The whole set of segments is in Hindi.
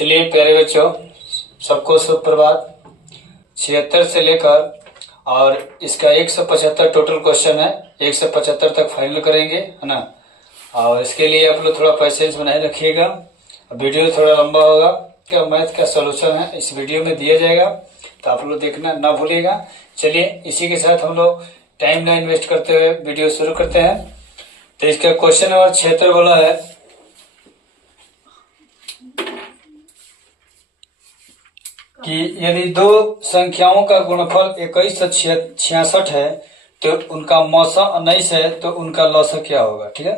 चलिए प्यारे बच्चों, सबको सुप्रभात। 76 से लेकर और इसका 175 टोटल क्वेश्चन है। 175 तक फाइनल करेंगे, है ना। और इसके लिए आप लोग थोड़ा पैसेंस बनाए रखिएगा। वीडियो थोड़ा लंबा होगा। क्या मैथ का सोल्यूशन है इस वीडियो में दिया जाएगा, तो आप लोग देखना ना भूलिएगा। चलिए इसी के साथ हम लोग टाइम ना इन्वेस्ट करते हुए वीडियो शुरू करते हैं। तो इसका क्वेश्चन नंबर 76 बोला है कि यदि दो संख्याओं का गुणनफल 2166 है तो उनका मौसा 19 है, तो उनका लौसा क्या होगा। ठीक है,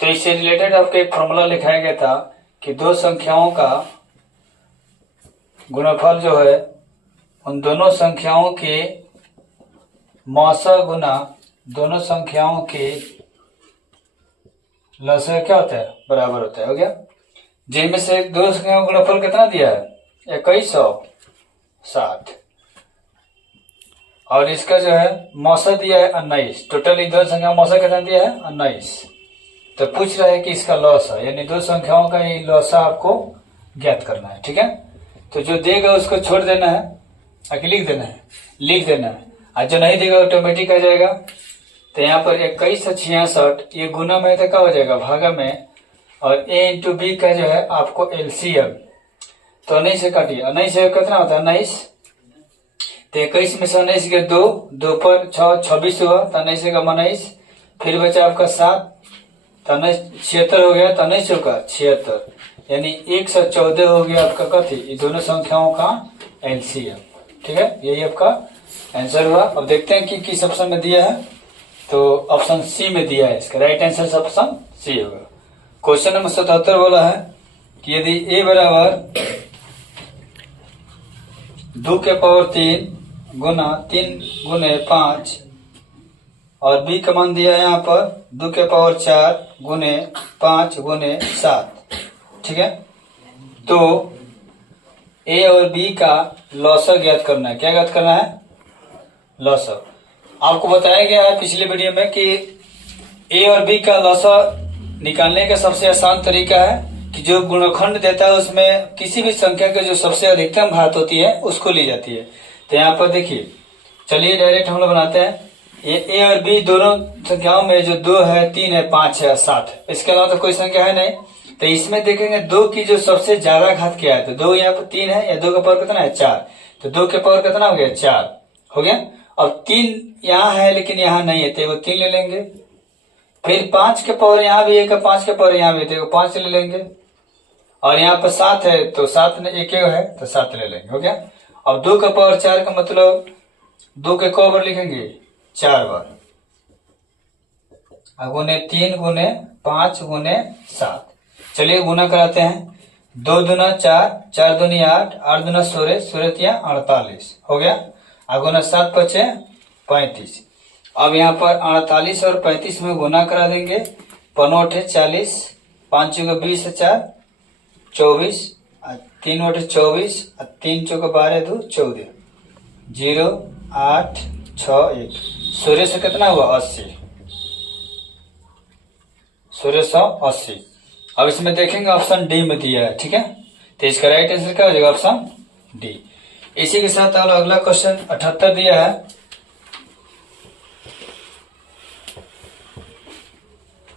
तो इससे रिलेटेड आपको एक फॉर्मूला लिखाया गया था कि दो संख्याओं का गुणनफल जो है उन दोनों संख्याओं के मौसा गुना दोनों संख्याओं के लौसा क्या होता है, बराबर होता है। हो गया, जिनमें से दो संख्याओं का गुणनफल कितना दिया है, 2160, और इसका जो है मौसा दिया है 19। टोटली दो संख्या मौसा कितना दिया है, 19। तो पूछ रहा है कि इसका लौसा, यानी दो संख्याओं का ये लौसा आपको ज्ञात करना है। ठीक है, तो जो देगा उसको छोड़ देना है, आगे लिख देना है, और जो नहीं देगा ऑटोमेटिक आ जाएगा। तो यहाँ पर 2166 ये गुना में तो क्या हो जाएगा, भागा में, और a इंटू बी का जो है आपको एलसीएम, तो 19 से काटिए। 19 से कितना होता है, 19। तो 21 में से 19 के 2 पर 6, 26 हुआ, तो 19 का 19, फिर बचा आपका 7, तो 76 हो गया, तो 19 का 76, यानी 114 हो गया आपका कथी, ये दोनों संख्याओं का एलसीएम। ठीक है, यही आपका आंसर हुआ। अब देखते हैं कि किस ऑप्शन में दिया है, तो ऑप्शन सी में दिया है। इसका राइट आंसर ऑप्शन सी होगा। क्वेश्चन नंबर 77 बोला है कि यदि a बराबर 2 के पावर 3 गुना 3 गुने 5, और b का मान दिया है यहाँ पर 2 के पावर 4 गुने 5 गुने 7। ठीक है, तो a और b का लौसा ज्ञात करना है। क्या ज्ञात करना है, लौसा। आपको बताया गया है पिछले वीडियो में कि a और b का लौसा निकालने का सबसे आसान तरीका है कि जो गुणनखंड देता है उसमें किसी भी संख्या के जो सबसे अधिकतम घात होती है उसको ली जाती है। तो यहाँ पर देखिए, चलिए डायरेक्ट हम लोग बनाते हैं। ये a और b दोनों संख्याओं में जो 2 है, 3 है, 5 है, 7 है, इसके अलावा तो कोई संख्या है नहीं। तो इसमें देखेंगे 2 की जो सबसे ज्यादा घात क्या है, तो 2 यहाँ पर 3 है, या 2 का पावर कितना है, 4, तो 2 के पावर कितना हो गया, 4 हो गया। अब 3 यहाँ है लेकिन यहाँ नहीं है, तो वो 3 ले लेंगे। फिर 5 के पावर यहाँ भी है, 5 के पावर यहाँ भी है, तो 5 ले लेंगे। और यहाँ पर 7 है, तो 7 ने एक है, तो 7 ले लेंगे। हो गया। अब 2 का पावर 4 का मतलब 2 के क बार लिखेंगे, 4 बार, गुने 3 गुने 5 गुने 7। चलिए गुना कराते हैं। 2 दूना 4, 4 दूनी 8, 8 दूना 16, 16 तिया 48 हो गया। गुना 7 पचे 35। अब यहाँ पर 48 और 35 में गुना करा देंगे। 5 है 40, 5 चौके 20 है 4, 24, 3 वोटे 24, 3 चौके 12 2 14, 0 8 6 1। 16 से कितना हुआ, 80, 1680। अब इसमें देखेंगे ऑप्शन डी में दिया है। ठीक है, तो इसका राइट आंसर क्या हो जाएगा, ऑप्शन डी। इसी के साथ अगला क्वेश्चन 78 दिया है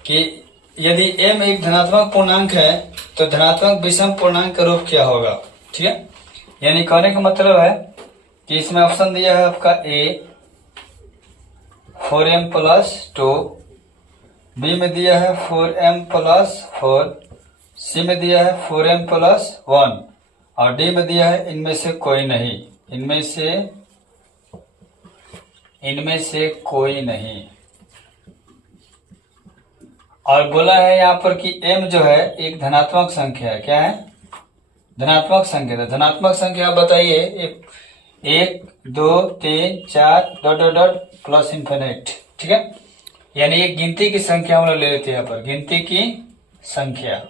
कि यदि m एक धनात्मक पूर्णांक है तो धनात्मक विषम पूर्णांक का रूप क्या होगा। ठीक है, यानी कहने का मतलब है कि इसमें ऑप्शन दिया है आपका a 4m प्लस 2, b में दिया है 4m प्लस 4, c में दिया है 4m प्लस 1, और d में दिया है इनमें से कोई नहीं, इनमें से कोई नहीं। और बोला है यहाँ पर कि m जो है एक धनात्मक संख्या है। क्या है, धनात्मक संख्या। तो धनात्मक संख्या आप बताइए, 1 2 3 4 dot dot dot plus infinite. ठीक है, यानी एक गिनती की संख्या हम लोग ले लेते हैं यहाँ पर, गिनती की संख्या,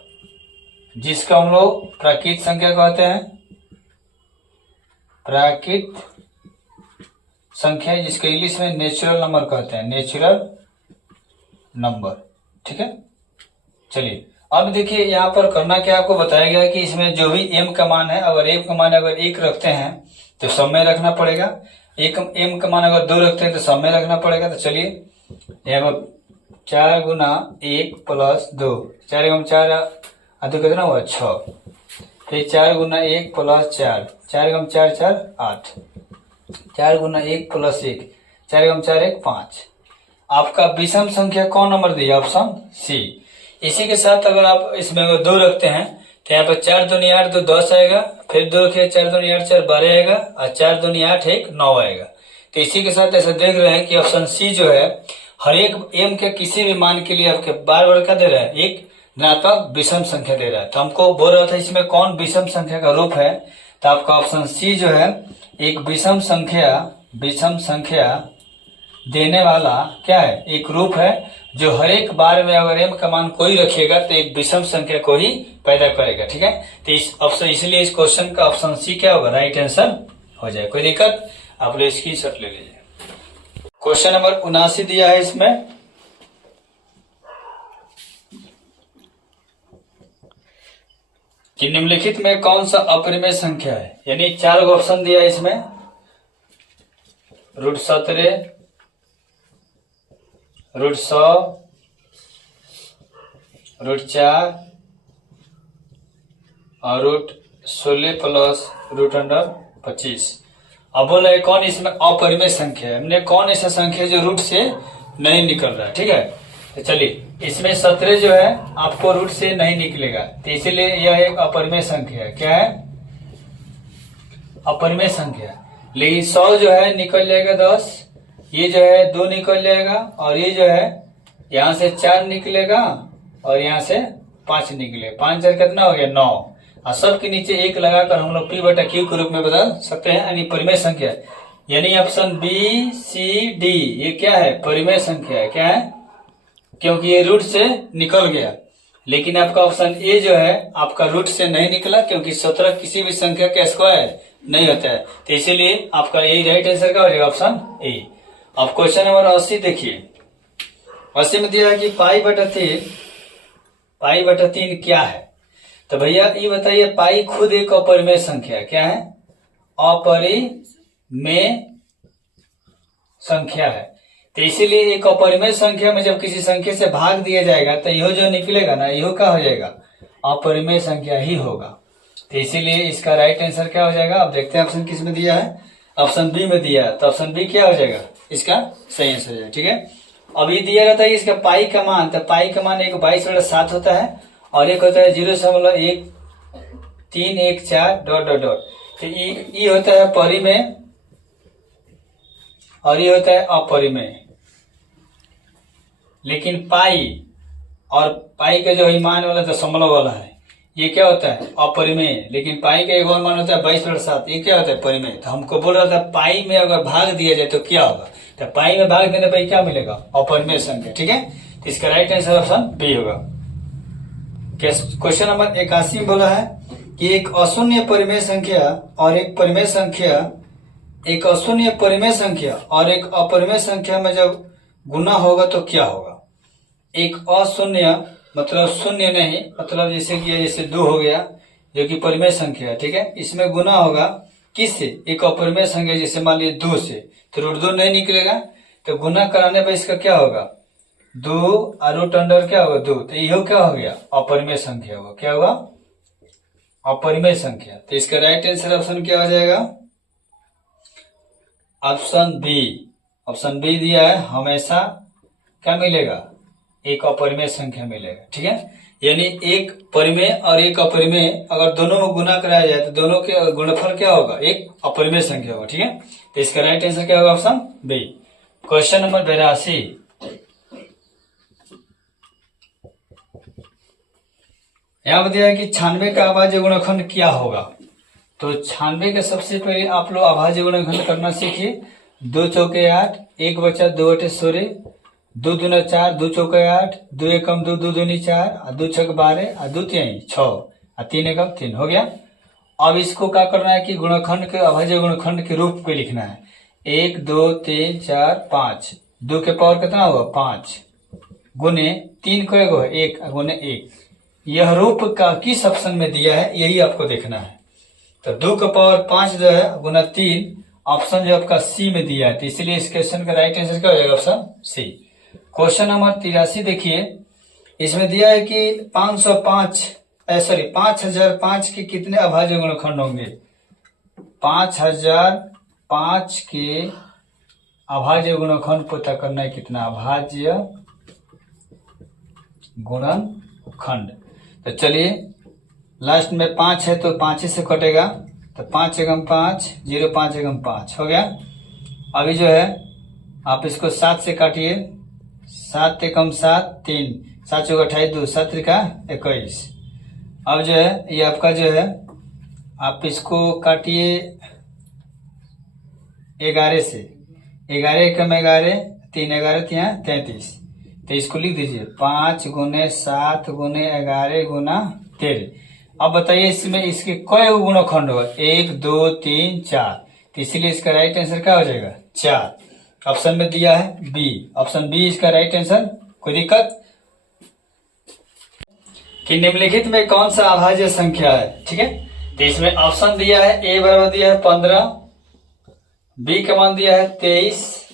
जिसको हम लोग प्राकृत संख्या कहते हैं, प्राकृत संख्या, जिसको इंग्लिश में नेचुरल नंबर कहते हैं, नेचुरल नंबर। ठीक है, चलिए अब देखिए यहाँ पर करना क्या आपको बताया गया कि इसमें जो भी m का मान है, अगर m का मान अगर 1 रखते हैं तो सब में रखना पड़ेगा, एक m का मान अगर 2 रखते हैं तो सब में रखना पड़ेगा। तो चलिए यहाँ पर 4 गुना 1 प्लस 2, 4 एवं 4 2 कितना हुआ 6, फिर 4 गुना 1 प्लस 4, 4 एवं 4 4 8, 4 गुना 1 प्लस 1, 4 एवं 4 1 5। आपका विषम संख्या कौन नंबर दिया? Option C. इसी के साथ अगर आप इसमें अगर 2 रखते हैं तो यहाँ पर 4 दूनी 8 2 10 आएगा, फिर 2 रखिए 4 दूनी 8 4 12 आएगा, और 4 दूनी 8 1 9 आएगा। तो इसी के साथ ऐसा देख रहे हैं कि ऑप्शन सी जो है हर एक m के किसी भी मान के लिए आपके बार बार क्या दे रहा है? एक धनात्मक विषम संख्या दे रहा है। तो हमको बोल रहा था इसमें कौन विषम संख्या का रूप है, तो आपका ऑप्शन सी जो है एक विषम संख्या देने वाला क्या है? एक रूप है जो हर एक बार में अगर m का मान कोई रखिएगा तो एक विषम संख्या को ही पैदा करेगा। ठीक है, तो इस ऑप्शन, इसलिए इस क्वेश्चन का ऑप्शन सी क्या होगा? राइट आंसर हो जाए। कोई दिक्कत? आप लोग स्क्रीनशॉट ले लीजिए। क्वेश्चन नंबर 79 दिया है इसमें, कि निम्नलिखित में कौन सा अपरिमेय संख्या है? यानी 4 ऑप्शन दिया है इसमें, √17, √100, √4 और √16 प्लस √25। अब बोला है कौन इसमें अपरिमेय संख्या है? हमने कौन ऐसा संख्या जो रूट से नहीं निकल रहा है। ठीक है, तो चलिए इसमें 17 जो है आपको रूट से नहीं निकलेगा, तो इसीलिए यह एक अपरिमेय संख्या है। क्या है? अपरिमेय संख्या। लेकिन 100 जो है निकल जाएगा 10, ये जो है 2 निकल जाएगा, और ये जो है यहाँ से 4 निकलेगा और यहाँ से 5 निकले, 5 4 कितना हो गया 9, और सब के नीचे 1 लगाकर हम लोग p/q के रूप में बदल सकते हैं, यानी परिमेय संख्या। यानी ऑप्शन बी सी डी ये क्या है? परिमेय संख्या है। क्या है? क्योंकि ये रूट से निकल गया। लेकिन आपका ऑप्शन ए जो है आपका रूट से नहीं निकला, क्योंकि 17 किसी भी संख्या का स्क्वायर नहीं होता है, तो इसीलिए आपका यही राइट आंसर का हो जाएगा ऑप्शन ए। अब क्वेश्चन नंबर 80 देखिए, 80 में दिया है कि पाई/3 क्या है? तो भैया ये बताइए, पाई खुद एक अपरिमेय संख्या है। क्या है? अपरिमेय संख्या है। तो इसीलिए एक अपरिमेय संख्या में जब किसी संख्या से भाग दिया जाएगा तो यह जो निकलेगा ना, यह क्या हो जाएगा? अपरिमेय संख्या ही होगा। तो इसीलिए इसका राइट आंसर क्या हो जाएगा? अब देखते हैं ऑप्शन किस में दिया है। ऑप्शन बी में दिया है, तो ऑप्शन बी क्या हो जाएगा? इसका सही आंसर हो जाएगा। ठीक है, अभी दिया रहता है इसका पाई का मान, तो पाई का मान एक 22/7 होता है, और एक होता है 0.1314 ... तो ये होता है परिमेय और ये होता है अपरिमेय। लेकिन पाई और पाई का जो मान वाला दशमलव वाला है ये क्या होता है? अपरिमेय। लेकिन पाई का एक और मान होता है 22/7, ये क्या होता है? परिमेय। तो हमको बोल रहा था पाई में अगर भाग दिया जाए तो क्या होगा? तो पाई में भाग देने पर क्या मिलेगा? अपरिमेय संख्या। ठीक है, तो इसका राइट आंसर ऑप्शन बी होगा। क्वेश्चन नंबर 81 में बोला है कि एक अशून्य परिमेय संख्या और एक परिमेय संख्या, एक अशून्य परिमेय संख्या और एक अपरिमेय संख्या में जब गुना होगा तो क्या होगा? एक अशून्य मतलब शून्य नहीं, मतलब जैसे कि जैसे 2 हो गया जो कि परिमेय संख्या है। ठीक है, इसमें गुना होगा किससे? एक अपरिमेय संख्या, जैसे मान लीजिए 2 से, तो √2 नहीं निकलेगा, तो गुना कराने पर इसका क्या होगा? 2 और √अंडर क्या होगा? 2। तो यह क्या हो गया? अपरिमेय संख्या होगा। क्या होगा? अपरिमेय संख्या। तो इसका राइट आंसर ऑप्शन क्या हो जाएगा? Option B. ऑप्शन बी दिया है, हमेशा क्या मिलेगा? एक अपरिमेय संख्या मिलेगा। ठीक है, यानी एक परिमेय और एक अपरिमेय अगर दोनों में गुना कराया जाए तो दोनों के गुणनफल क्या होगा? एक अपरिमेय संख्या होगा। ठीक है, तो इसका राइट आंसर क्या होगा? Option B. क्वेश्चन नंबर 82, यहाँ बताया है कि 96 का अभाज्य गुणनखंड क्या होगा? तो 96 का सबसे पहले आप लोग अभाज्य गुणनखंड करना सीखिए। 2 चौके 8, 1 बचा 2 बटे 16, 2 दूना 4, 2 चौके 8, 2 एकम 2, 2 दूनी 4, 2 छक 12, 2 तिहाई 6, 3 एकम 3 हो गया। अब इसको क्या करना है कि गुणनखंड के अभाज्य गुणनखंड के रूप में लिखना है। 1 2 3 4 5, 2 के पावर कितना होगा? 5 गुने 3 को 1 गुने 1, यह रूप का किस ऑप्शन में दिया है यही आपको देखना है। तो 2 का पावर 5 जो है गुना 3 ऑप्शन जो आपका सी में दिया है, तो इसलिए इस क्वेश्चन का राइट आंसर क्या हो जाएगा? Option C. क्वेश्चन नंबर 83 देखिए, इसमें दिया है कि 5005 के कितने अभाज्य गुणनखंड होंगे? 5005 के अभाज्य गुणनखंड पता करना है, कितना अभाज्य गुणनखंड। तो चलिए लास्ट में 5 है तो 5 ही से कटेगा, तो 5 एकम 5, 0 5 एकम 5 हो गया। अभी जो है आप इसको 7 से काटिए, 7 एकम 7 3, 7 चौका 28 2, 7 त्रिका 21। अब जो है ये आपका जो है आप इसको काटिए 11 से, 11 एकम 11 3, 11 3 33, तो इसको लिख दीजिए 5 गुने 7 गुने 11 गुना 13। अब बताइए इसमें इसके कई गुणनखंड होगा? 1 2 3 4, तो इसीलिए इसका राइट आंसर क्या हो जाएगा? 4। ऑप्शन में दिया है बी, ऑप्शन बी इसका राइट आंसर। कोई दिक्कत कि निम्नलिखित में कौन सा अभाज्य संख्या है? ठीक है, तो इसमें ऑप्शन दिया है ए बराबर दिया है 15, बी का मान दिया है 23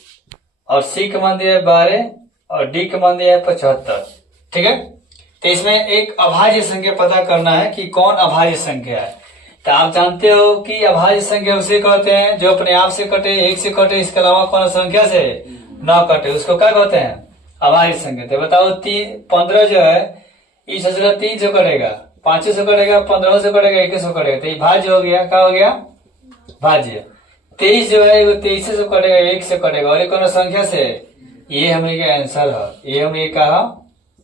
और सी का मान दिया है 12 और डी का मान दिया है 75। ठीक है, तो इसमें एक अभाज्य संख्या पता करना है कि कौन अभाज्य संख्या है। तो आप जानते हो कि अभाज्य संख्या उसे कहते हैं जो अपने आप से कटे, 1 से कटे, इसके अलावा कौन संख्या से न कटे, उसको क्या कहते हैं? अभाज्य संख्या। तो बताओ 15 जो है इस 3 से कटेगा, 5 से कटेगा, 15 से कटेगा, 1 से कटेगा, तो ये भाज्य हो गया। क्या हो गया? भाज्य। 23 जो है वो 23 से कटेगा, 1 से कटेगा, और ये कौन संख्या से? ये हमने का आंसर है, ये हमने कहा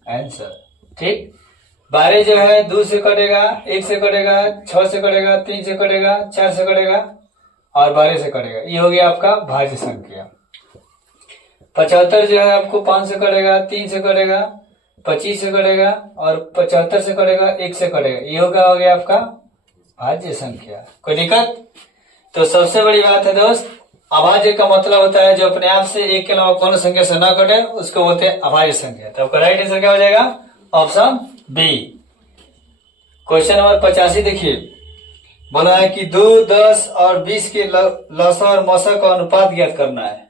आंसर। ठीक, 12 जो है 2 से कटेगा, 1 से कटेगा, 6 से कटेगा, 3 से कटेगा, 4 से कटेगा और 12 से कटेगा, ये हो गया आपका भाज्य संख्या। 75 जो है आपको 5 से कटेगा, 3 से कटेगा, 25 से कटेगा और 75 से कटेगा, 1 से कटेगा, ये हो गया आपका भाज्य संख्या। कोई दिक्कत? तो सबसे बड़ी बात है दोस्त, अभाज्य का मतलब होता है जो अपने आप से 1 के अलावा कौन संख्या से न कटे, उसको बोलते हैं अभाज्य संख्या। तो आपका राइट आंसर क्या हो जाएगा? Option B. क्वेश्चन नंबर 85 देखिए, बोला है कि 2, 10 और 20 के लसा और मसा का अनुपात ज्ञात करना है।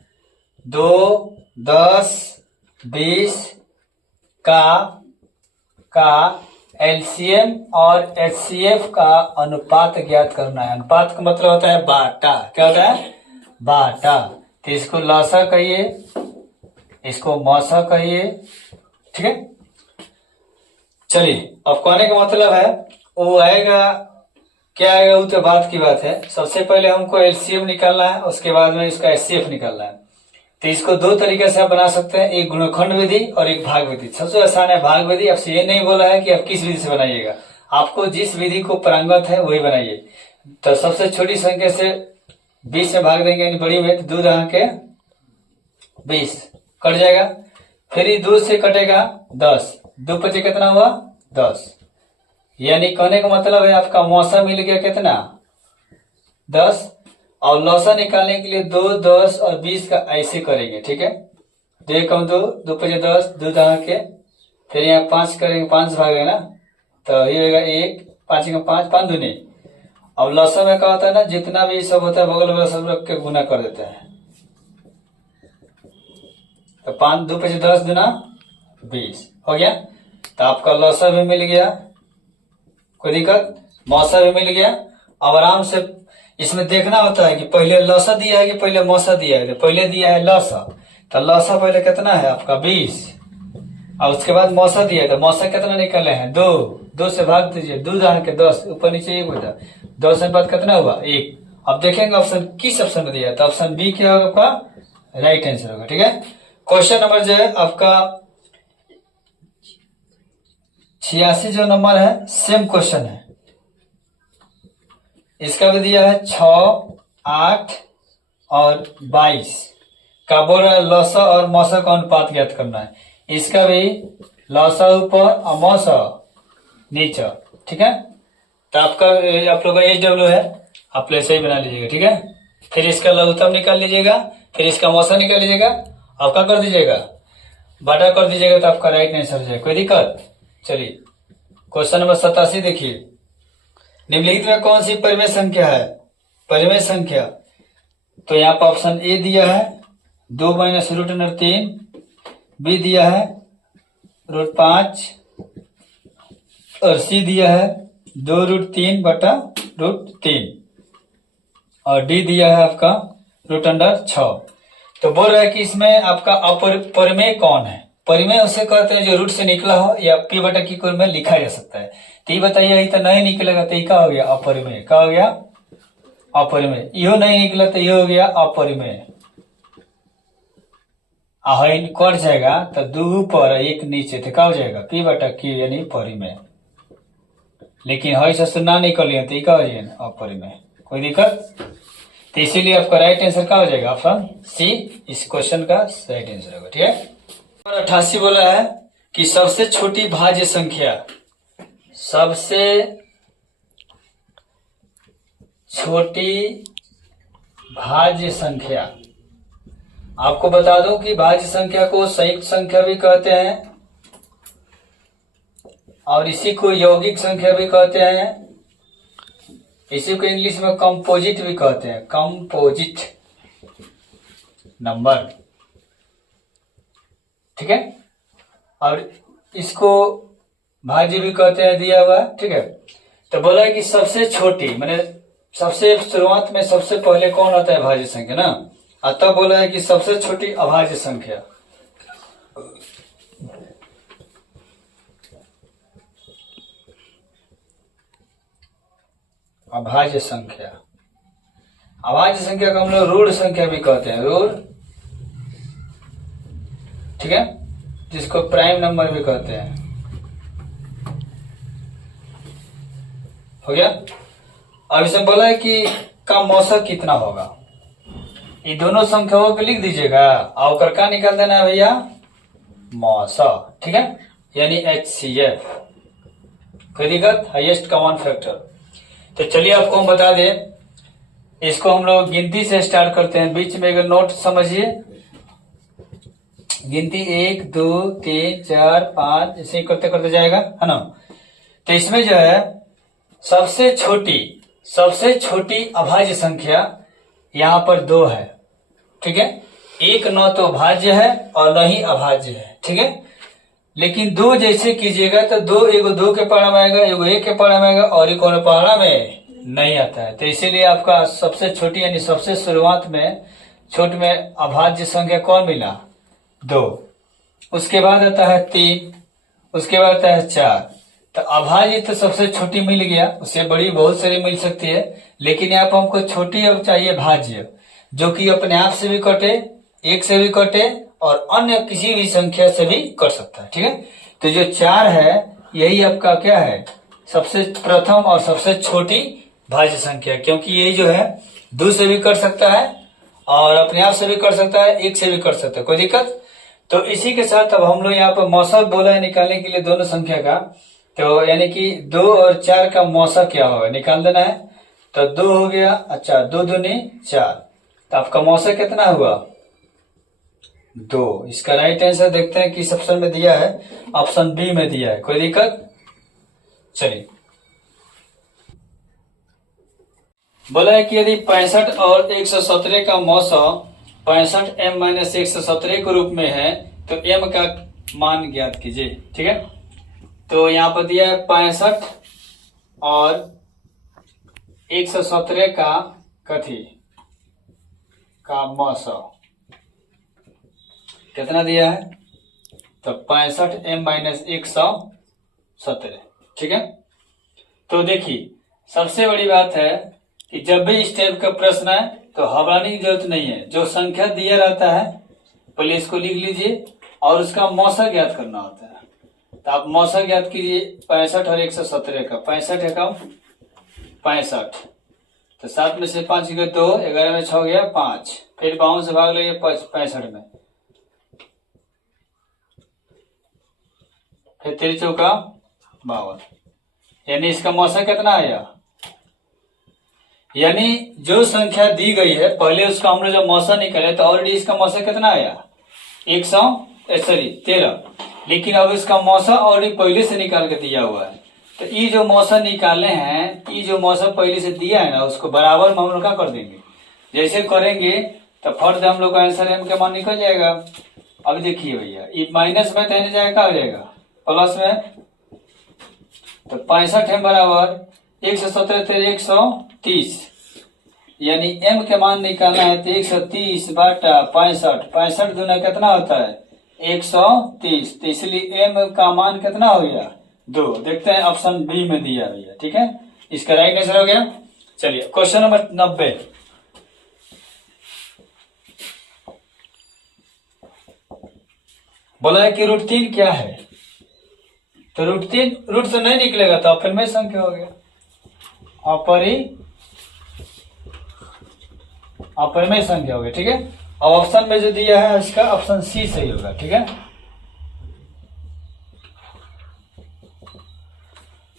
2, 10, 20 का एलसीएम और एचसीएफ का अनुपात ज्ञात करना है। अनुपात का मतलब होता है बाटा। क्या होता है? बाटा। तो इसको लसा कहिए, इसको मसा कहिए। ठीक है, चलिए अब कहने का मतलब है वो आएगा, क्या आएगा वो तो बात की बात है। सबसे पहले हमको एलसीएम निकालना है, उसके बाद में इसका एचसीएफ निकालना है। तो इसको 2 तरीके से आप बना सकते हैं, एक गुणनखंड विधि और एक भाग विधि। सबसे आसान है भाग विधि। आपसे ये नहीं बोला है कि आप किस विधि से बनाइएगा, आपको जिस विधि को पारंगत है वही बनाइए। तो सबसे छोटी संख्या से 20 से भाग देंगे, यानी बड़ी में, तो 2 रहा के 20 कट जाएगा। फिर ये 2 से कटेगा 10, 2 पचे कितना हुआ? 10। यानी कहने का मतलब है आपका मौसा मिल गया कितना? 10। और लौसा निकालने के लिए 2, 10 और 20 का ऐसे करेंगे। ठीक है, 2 कम 2, 2 पचे 10, 2 दहा के, फिर यहाँ 5 करेंगे, 5 से भागेगा ना, तो ये होगा 1, 5 का 5, 5 दूनी। अब लौसा में क्या होता है ना, जितना भी सब होता है बगल बगल सब रख के गुना कर देते हैं। तो 5, 2 पचे 10 दूना 20 हो गया। तो आपका लौसा भी मिल गया, कोई दिक्कत? मौसा भी मिल गया। अब आराम से इसमें देखना होता है कि पहले लौसा दिया है कि पहले मौसा दिया है। तो पहले दिया है लौसा, तो लौसा पहले कितना है आपका 20, और उसके बाद मौसा दिया है, तो मौसा कितना निकले हैं? 2, 2 से भाग दीजिए, 2 दहा के 10, ऊपर नीचे 1 होता, 2 से बाद कितना हुआ? 1। अब देखेंगे ऑप्शन किस ऑप्शन में दिया है, तो ऑप्शन बी क्या होगा आपका राइट आंसर होगा। ठीक है, क्वेश्चन नंबर जो है आपका 86 जो नंबर है, सेम क्वेश्चन है। इसका भी दिया है 6, 8 और 22 का बोल रहा है लौसा और मौसा का अनुपात ज्ञात करना है। इसका भी लौसा ऊपर और मौसा नीचे। ठीक है, तो आपका आप लोग का HW है, आप ऐसे ही बना लीजिएगा। ठीक है, फिर इसका लघुत्तम निकाल लीजिएगा, फिर इसका मौसा निकाल लीजिएगा, आपका कर दीजिएगा, बाटा कर दीजिएगा, तो आपका राइट आंसर हो जाएगा। कोई दिक्कत? चलिए क्वेश्चन नंबर 87 देखिए, निम्नलिखित में कौन सी परिमेय संख्या है? परिमेय संख्या, तो यहाँ पर ऑप्शन ए दिया है 2 माइनस रूट अंडर 3, बी दिया है √5 और सी दिया है 2√3 बटा √3 और डी दिया है आपका √6। तो बोल रहा है कि इसमें आपका परिमेय कौन है? परिमेय उसे कहते हैं जो रूट से निकला हो या पी बटा की कोई में लिखा जा सकता है। तो ये बताइए, यही तो नहीं निकलेगा तो ये क्या हो गया? अपरिमेय। क्या हो गया? अपरिमेय। यो नहीं निकला तो ये हो गया अपरिमेय। कट जाएगा तो 2 ऊपर 1 नीचे, तो क्या हो जाएगा? पी बटा क्यू यानी परिमेय। लेकिन हई से ना निकलिए तो क्या हो जाएगा? अपरिमेय। कोई दिक्कत? तो इसीलिए आपका राइट आंसर क्या हो जाएगा? ऑप्शन सी इस क्वेश्चन का राइट आंसर होगा। ठीक है। 88 बोला है कि सबसे छोटी भाज्य संख्या, सबसे छोटी भाज्य संख्या। आपको बता दूं कि भाज्य संख्या को संयुक्त संख्या भी कहते हैं और इसी को यौगिक संख्या भी कहते हैं। इसी को इंग्लिश में कंपोजिट भी कहते हैं, कंपोजिट नंबर। ठीक है। और इसको भाज्य भी कहते हैं, दिया हुआ। ठीक है। तो बोला है कि सबसे छोटी, माने सबसे शुरुआत में सबसे पहले कौन होता है? भाज्य संख्या ना। अतः बोला है कि सबसे छोटी अभाज्य संख्या। अभाज्य संख्या, अभाज्य संख्या को हम लोग रूढ़ संख्या भी कहते हैं, रूढ़। ठीक है। जिसको प्राइम नंबर भी कहते हैं। हो गया। अब इसमें बोला है कि का मौसक कितना होगा? ये दोनों संख्याओं को लिख दीजिएगा और का निकाल देना है भैया, मौसक। ठीक है। यानी HCF। कोई दिक्कत? Highest common factor. तो चलिए आपको हम बता दें, इसको हम लोग गिनती से स्टार्ट करते हैं। बीच में एक नोट समझिए, गिनती 1 2 3 4 5 ऐसे ही करते करते जाएगा, है ना। तो इसमें जो है सबसे छोटी अभाज्य संख्या यहाँ पर 2 है। ठीक है। एक न तो भाज्य है और न ही अभाज्य है। ठीक है। लेकिन 2 जैसे कीजिएगा तो 2 एगो 2 के पहाड़ा में आएगा, एगो 1 के पहाड़ा में आएगा और एक और पहाड़ा में नहीं आता है। तो इसीलिए आपका सबसे छोटी यानी सबसे शुरुआत में छोट में अभाज्य संख्या कौन मिला? 2। उसके बाद आता है 3, उसके बाद आता है 4। तो अभाज्य तो सबसे छोटी मिल गया, उससे बड़ी बहुत सारी मिल सकती है, लेकिन यहाँ पर हमको छोटी अब चाहिए भाज्य, जो कि अपने आप से भी कटे, 1 से भी कटे और अन्य किसी भी संख्या से भी कट सकता है। ठीक है। तो जो 4 है यही आपका क्या है? सबसे प्रथम और सबसे छोटी भाज्य संख्या, क्योंकि यही जो है 2 से भी कट सकता है और अपने आप से भी कट सकता है, 1 से भी कट सकता है। कोई दिक्कत? तो इसी के साथ अब हम लोग यहाँ पर मौसक बोला है निकालने के लिए दोनों संख्या का। तो यानी कि 2 और 4 का मौसक क्या होगा निकाल देना है। तो 2 हो गया, अच्छा 2 दूनी 4, तो आपका मौसक कितना हुआ? 2। इसका राइट आंसर देखते हैं किस ऑप्शन में दिया है। ऑप्शन बी में दिया है। कोई दिक्कत? चलिए, बोला है कि यदि 65 और 117 का मौसक 65 m - 117 के रूप में है तो m का मान ज्ञात कीजिए। ठीक है। तो यहाँ पर दिया है 65 और 117 का कथी का मौसक कितना दिया है? तो 65 m - 117। ठीक है। तो देखिए, सबसे बड़ी बात है कि जब भी इस टाइप का प्रश्न है तो घबराने की जरूरत नहीं है। जो संख्या दिया रहता है पहले इसको लिख लीजिए और उसका मौसक ज्ञात करना होता है। तो आप मौसक ज्ञात कीजिए 65 और 117 का। 65 है कम 65, तो 7 में से 5 गए 2, 11 में 6 गया 5, फिर 52 से भाग लेंगे 65 में, फिर 3 चौका 52, यानी इसका मौसक कितना आया? यानी जो संख्या दी गई है पहले उसका हमने जब मौसक निकाले तो ऑलरेडी इसका मौसक कितना आया? 13, लेकिन अब इसका मौसक ऑलरेडी पहले से निकाल के दिया हुआ है। तो ये जो मौसम निकाले हैं, ये जो मौसम पहले से दिया है ना, उसको बराबर में हम लोग क्या कर देंगे, जैसे करेंगे तो फर्द हम लोग का आंसर एम का मान निकल जाएगा। अब देखिए भैया, ये माइनस में तो जाएगा, क्या हो जाएगा प्लस में, तो 65 है बराबर 117 130, यानी एम के मान निकालना है तो 130 बटा 65, 65 दूना कितना होता है 130, तो इसलिए एम का मान कितना हो गया 2। देखते हैं ऑप्शन बी में दिया भैया, ठीक है, इसका राइट आंसर हो गया। चलिए क्वेश्चन नंबर 90, बोला है कि √3 क्या है, तो √3 रूट से नहीं निकलेगा तो अपरिमेय संख्या हो गया, अपरिमेय संख्या हो गया, ठीक है। अब ऑप्शन में जो दिया है इसका ऑप्शन सी सही होगा, ठीक है।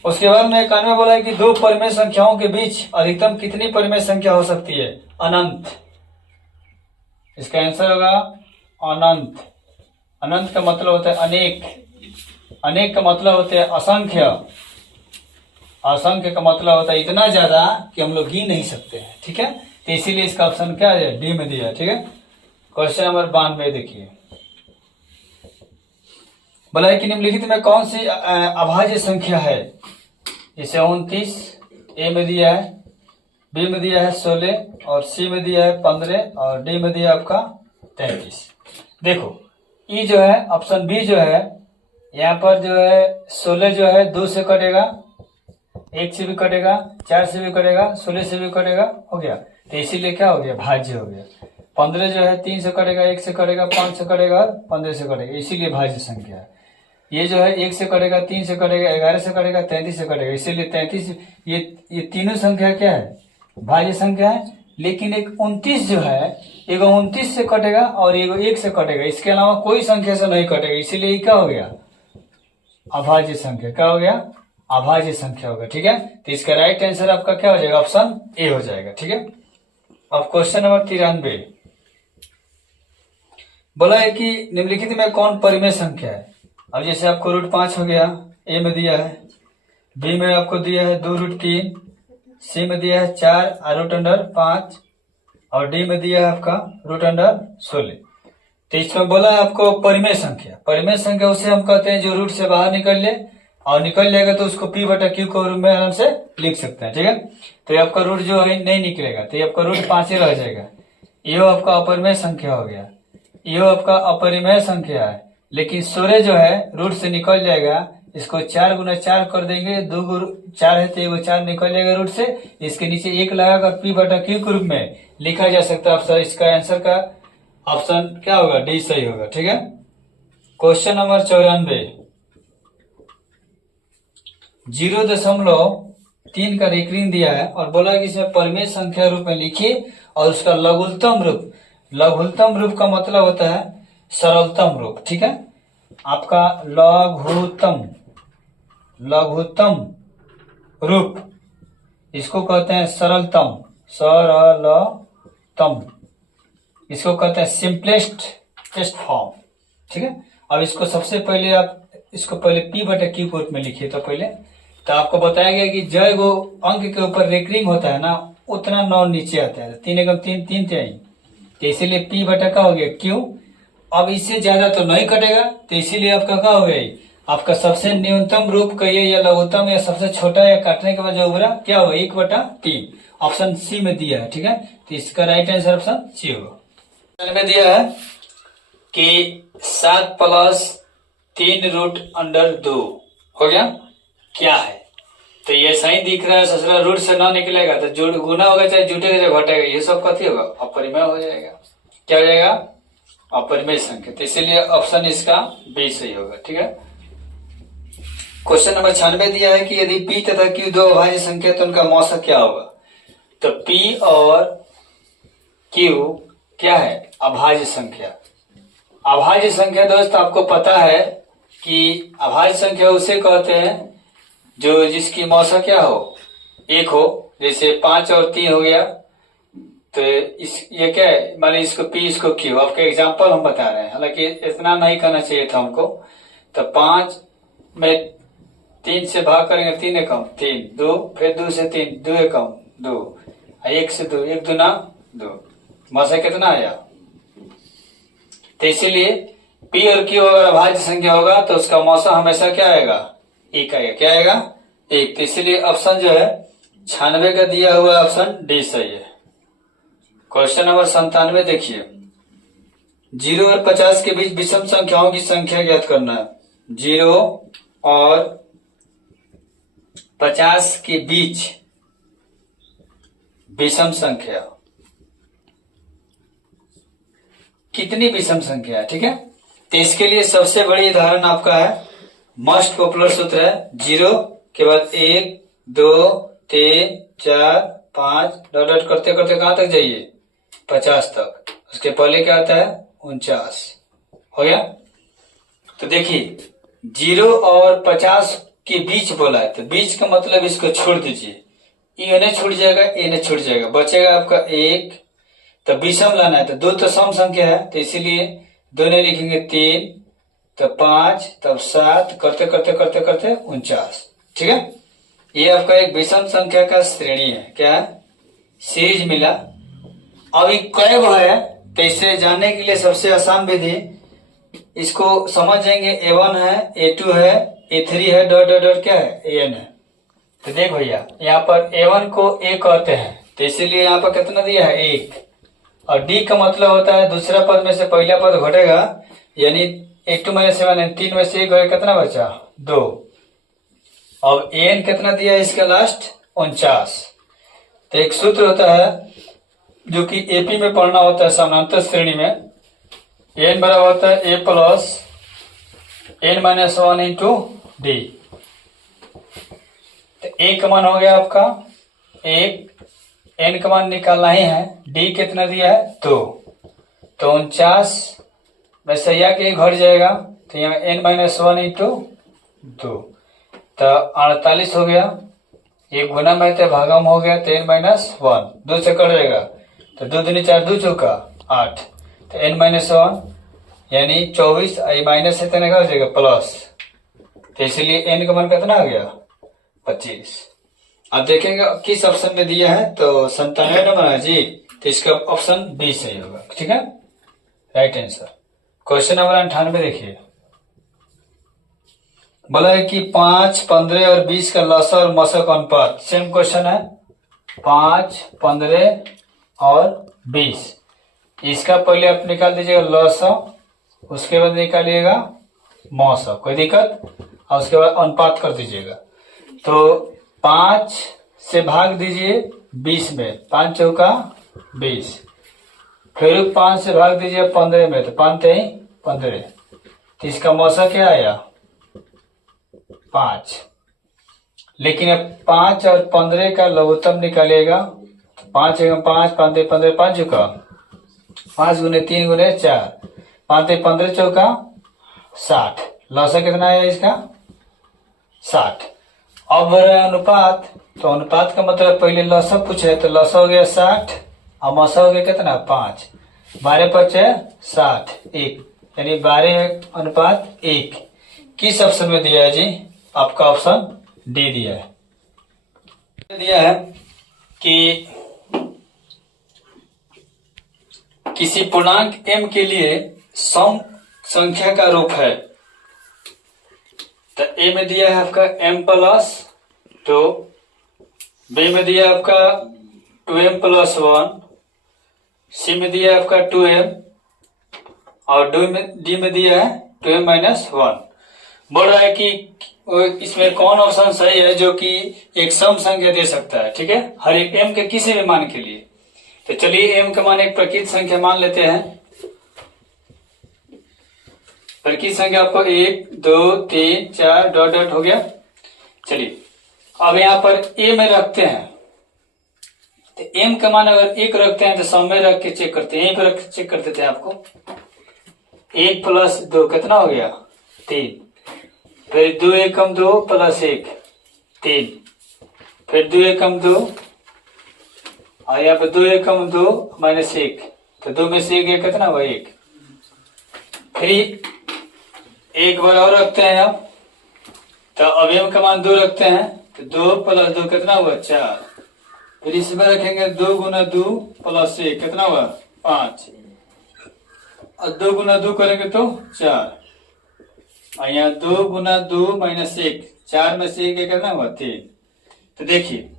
उसके बाद में 91 बोला है कि दो परिमेय संख्याओं के बीच अधिकतम कितनी परिमेय संख्या हो सकती है, अनंत। इसका आंसर होगा अनंत। अनंत का मतलब होता है अनेक, अनेक का मतलब होता है असंख्य, असंख्य का मतलब होता है इतना ज्यादा कि हम लोग गिन नहीं सकते हैं, ठीक है। तो इसीलिए इसका ऑप्शन क्या है, डी में दिया है, ठीक है। क्वेश्चन नंबर 92 देखिए, बोला है कि निम्नलिखित में कौन सी अभाज्य संख्या है, इसे 29 ए में दिया है, बी में दिया है 16 और सी में दिया है 15 और डी में दिया है आपका 33। देखो ई जो है ऑप्शन बी जो है, यहाँ पर जो है 16 जो है 2 से कटेगा, 1 से भी कटेगा, 4 से भी कटेगा, 16 से भी कटेगा, हो गया। तो इसीलिए क्या हो गया, भाज्य हो गया। 15 जो है 3 से कटेगा, 1 से कटेगा, 5 से कटेगा, 15 से कटेगा, इसीलिए भाज्य संख्या है। ये जो है 1 से कटेगा, 3 से कटेगा, 11 से कटेगा, 33 से कटेगा, इसीलिए 33। ये तीनों संख्या क्या है, भाज्य संख्या है। लेकिन एक 29 जो है, एगो 29 से कटेगा और एगो 1 से कटेगा, इसके अलावा कोई संख्या से नहीं कटेगा, इसीलिए क्या हो गया, अभाज्य संख्या। क्या हो गया, अभाज्य संख्या होगा, ठीक है। तो इसका राइट आंसर आपका क्या हो जाएगा, ऑप्शन ए हो जाएगा, ठीक है। अब क्वेश्चन नंबर 93, बोला है कि निम्नलिखित में कौन परिमेय संख्या है। अब जैसे आपको √5 हो गया, ए में दिया है, बी में आपको दिया है 2√3, सी में दिया है 4 √5 और डी में दिया है आपका √16। तो इसमें बोला है आपको परिमेय संख्या। परिमेय संख्या उसे हम कहते हैं जो रूट से बाहर निकल ले, और निकल जाएगा तो उसको p/q को रूप में आराम से लिख सकते हैं, ठीक है। तो ये आपका रूट जो है नहीं निकलेगा, तो ये आपका √5 ही रह जाएगा। ये आपका अपरिमेय संख्या हो गया, ये आपका अपरिमेय संख्या है। लेकिन 16 जो है रूट से निकल जाएगा, इसको 4 गुना 4 कर देंगे, 2 4 है तो एगो 4 निकल जाएगा रूट से, इसके नीचे 1 लगाकर p/q के रूप में लिखा जा सकता है। अब इसका आंसर का ऑप्शन क्या होगा, डी सही होगा, ठीक है। क्वेश्चन नंबर 94, 0.3 का रेकरिंग दिया है और बोला कि इसमें परिमेय संख्या रूप में लिखिए और उसका लघुत्तम रूप। लघुत्तम रूप का मतलब होता है सरलतम रूप, ठीक है। आपका लघुत्तम रूप, इसको कहते हैं सरलतम, सरलतम, इसको कहते हैं सिंपलेस्ट फॉर्म, ठीक है। अब इसको सबसे पहले आप इसको पहले p/q के रूप में लिखिए। तो पहले तो आपको बताया गया कि जब वो अंक के ऊपर रेकरिंग होता है ना, उतना 9 नीचे आता है, 3 एकम 3 3 3, तो इसीलिए p/q हो गया q। अब इससे ज्यादा तो नहीं कटेगा, तो इसीलिए आपका क्या हो गया, आपका सबसे न्यूनतम रूप कहिए या लघुत्तम या सबसे छोटा या काटने के बाद जो उभरा क्या होगा, 1/3। ऑप्शन सी में दिया है, ठीक है। तो इसका राइट आंसर ऑप्शन सी होगा। में दिया है कि 7 + 3√2 हो गया, क्या है। तो ये सही दिख रहा है, ससुरा रूट से ना निकलेगा तो जुड़ गुना होगा, चाहे जुटेगा चाहे घटेगा, ये सब कथी होगा, अपरिमेय हो जाएगा। क्या हो जाएगा, अपरिमेय संख्या। तो इसीलिए ऑप्शन इसका बी सही होगा, ठीक है। क्वेश्चन नंबर 96 दिया है कि यदि p तथा q दो अभाज्य संख्या तो उनका मौसा क्या होगा। तो p और q क्या है, अभाज्य संख्या। अभाज्य संख्या दोस्त आपको पता है कि अभाज्य संख्या उसे कहते हैं जो जिसकी मौसा क्या हो, 1 हो। जैसे 5 और 3 हो गया, तो ये क्या है, मान इसको p इसको q। आपका एग्जांपल हम बता रहे हैं, हालांकि इतना नहीं करना चाहिए था हमको। तो 5 में 3 से भाग करेंगे 3 एकम 3 2, फिर 2 से 3 2 एकम 2, 1 से 2 1 दूना 2, मौसा कितना आया। तो इसीलिए P और Q अगर अभाज्य संख्या होगा तो उसका मौसा हमेशा क्या आएगा, 1 आएगा। क्या आएगा, 1। तो इसीलिए ऑप्शन जो है 96 का दिया हुआ ऑप्शन डी सही है। क्वेश्चन नंबर 97 देखिए, 0 और 50 के बीच विषम संख्याओं की संख्या ज्ञात करना है। 0 और 50 के बीच विषम संख्या, कितनी विषम संख्या है, ठीक है। तो इसके लिए सबसे बड़ी उदाहरण आपका है, मोस्ट पॉपुलर सूत्र है, 0 के बाद 1 2 3 4 5 डॉट डॉट करते करते कहां तक जाइए, 50 तक। उसके पहले क्या आता है, 49। हो गया। तो देखिए 0 और 50 के बीच बोला है, तो बीच का मतलब इसको छोड़ दीजिए, ये नहीं छूट जाएगा, ये नहीं छूट जाएगा, बचेगा आपका 1। तो विषम लाना है, तो 2 तो सम संख्या है, तो इसीलिए 2 नहीं लिखेंगे 3, तब 5, तब 7, करते करते करते करते 49। ठीक है, ये आपका एक विषम संख्या का श्रेणी है। क्या है, सीरीज मिला। अभी कै गो है, तो इसे जानने के लिए सबसे आसान विधि, इसको समझ जाएंगे। A1 है, A2 है, A3 है, डॉट डॉट डॉट क्या है, AN है। तो देख भैया, यहाँ पर A1 को A कहते हैं, तो इसीलिए यहाँ पर कितना दिया है, 1। और D का मतलब होता है दूसरा पद में से पहला पद घटेगा, यानी 1 2 - 7 3 में से 1 घटे, कितना बचा, 2। अब AN कितना दिया है इसका लास्ट, 49। तो एक सूत्र होता है जो कि AP में पढ़ना होता है समानांतर श्रेणी में, n बराबर होता है A plus n minus 1 into D. तो A का मान हो गया आपका 1, n का मान निकालना ही है, d कितना दिया है, 2। तो 49 में सैया के घट जाएगा, तो यहाँ n माइनस 1 इंटू 2, तो 48 हो गया। ये गुना में थे, भागम हो गया, तो n माइनस 1 2 से कट जाएगा, तो 2 दूनी 4 2 चौका 8, तो n माइनस 1 यानी 24, माइनस से कितना हो जाएगा, प्लस। तो इसलिए n का मान कितना आ गया, 25। अब देखेंगे किस ऑप्शन में दिया है, तो 97 नंबर है जी, तो इसका ऑप्शन बी सही होगा। ठीक है, राइट आंसर। क्वेश्चन नंबर 98 देखिए, बोला है कि 5, 15 और 20 का लसा और मसा का अनुपात। सेम क्वेश्चन है, 5, 15 और 20, इसका पहले आप निकाल दीजिएगा लसा, उसके बाद निकालिएगा मौसा, कोई दिक्कत, और उसके बाद अनुपात कर दीजिएगा। तो 5 से भाग दीजिए 20 में, 5 चौका 20, फिर 5 से भाग दीजिए 15 में, तो 5 3 15, तो इसका मौसा क्या आया, 5। लेकिन अब 5 और 15 का लघुत्तम निकालिएगा, 5 1 5 5 3 15, 5 चौका 5 गुने 3 गुने 4, 5 3 15 चौका 60, लौसा कितना है इसका, 60। अब अनुपात, तो अनुपात का मतलब पहले लौसा पूछे, तो लौसा हो गया 60 और मौसा हो गया कितना, 5, 12 5 60, 1, यानी 12 अनुपात 1। किस ऑप्शन में दिया है जी, आपका ऑप्शन डी दिया है। दिया है कि किसी पूर्णांक m के लिए सम संख्या का रूप है, तो a में दिया है आपका m प्लस 2, b में दिया है आपका 2m प्लस 1, c में दिया है आपका 2m, और d में दिया है 2m माइनस 1। बोल रहा है कि इसमें कौन ऑप्शन सही है जो कि एक सम संख्या दे सकता है। ठीक है, हर एक m के किसी भी मान के लिए। तो चलिए m का मान एक प्रकृत संख्या मान लेते हैं। प्रकृत संख्या आपको 1 2 3 4 डॉट डॉट हो गया। चलिए अब यहाँ पर a में रखते हैं, तो m का मान अगर 1 रखते हैं तो सम में रख के चेक करते हैं, 1 रख के चेक कर देते हैं आपको। 1 प्लस 2 कितना हो गया, 3, फिर 2 एकम 2 प्लस 1 3, फिर 2 एकम 2, और यहाँ पे 2 एकम 2 माइनस 1, तो 2 में से 1 गया, कितना हुआ, 1। फिर एक बार और रखते हैं आप, तो अवयव का मान 2 रखते हैं, तो 2 + 2 कितना हुआ 4। फिर इसमें रखेंगे 2 × 2 + 1 कितना हुआ 5, और 2 × 2 करेंगे तो 4, और यहाँ 2 × 2 - 1, 4 में से 1 कितना हुआ 3। तो देखिए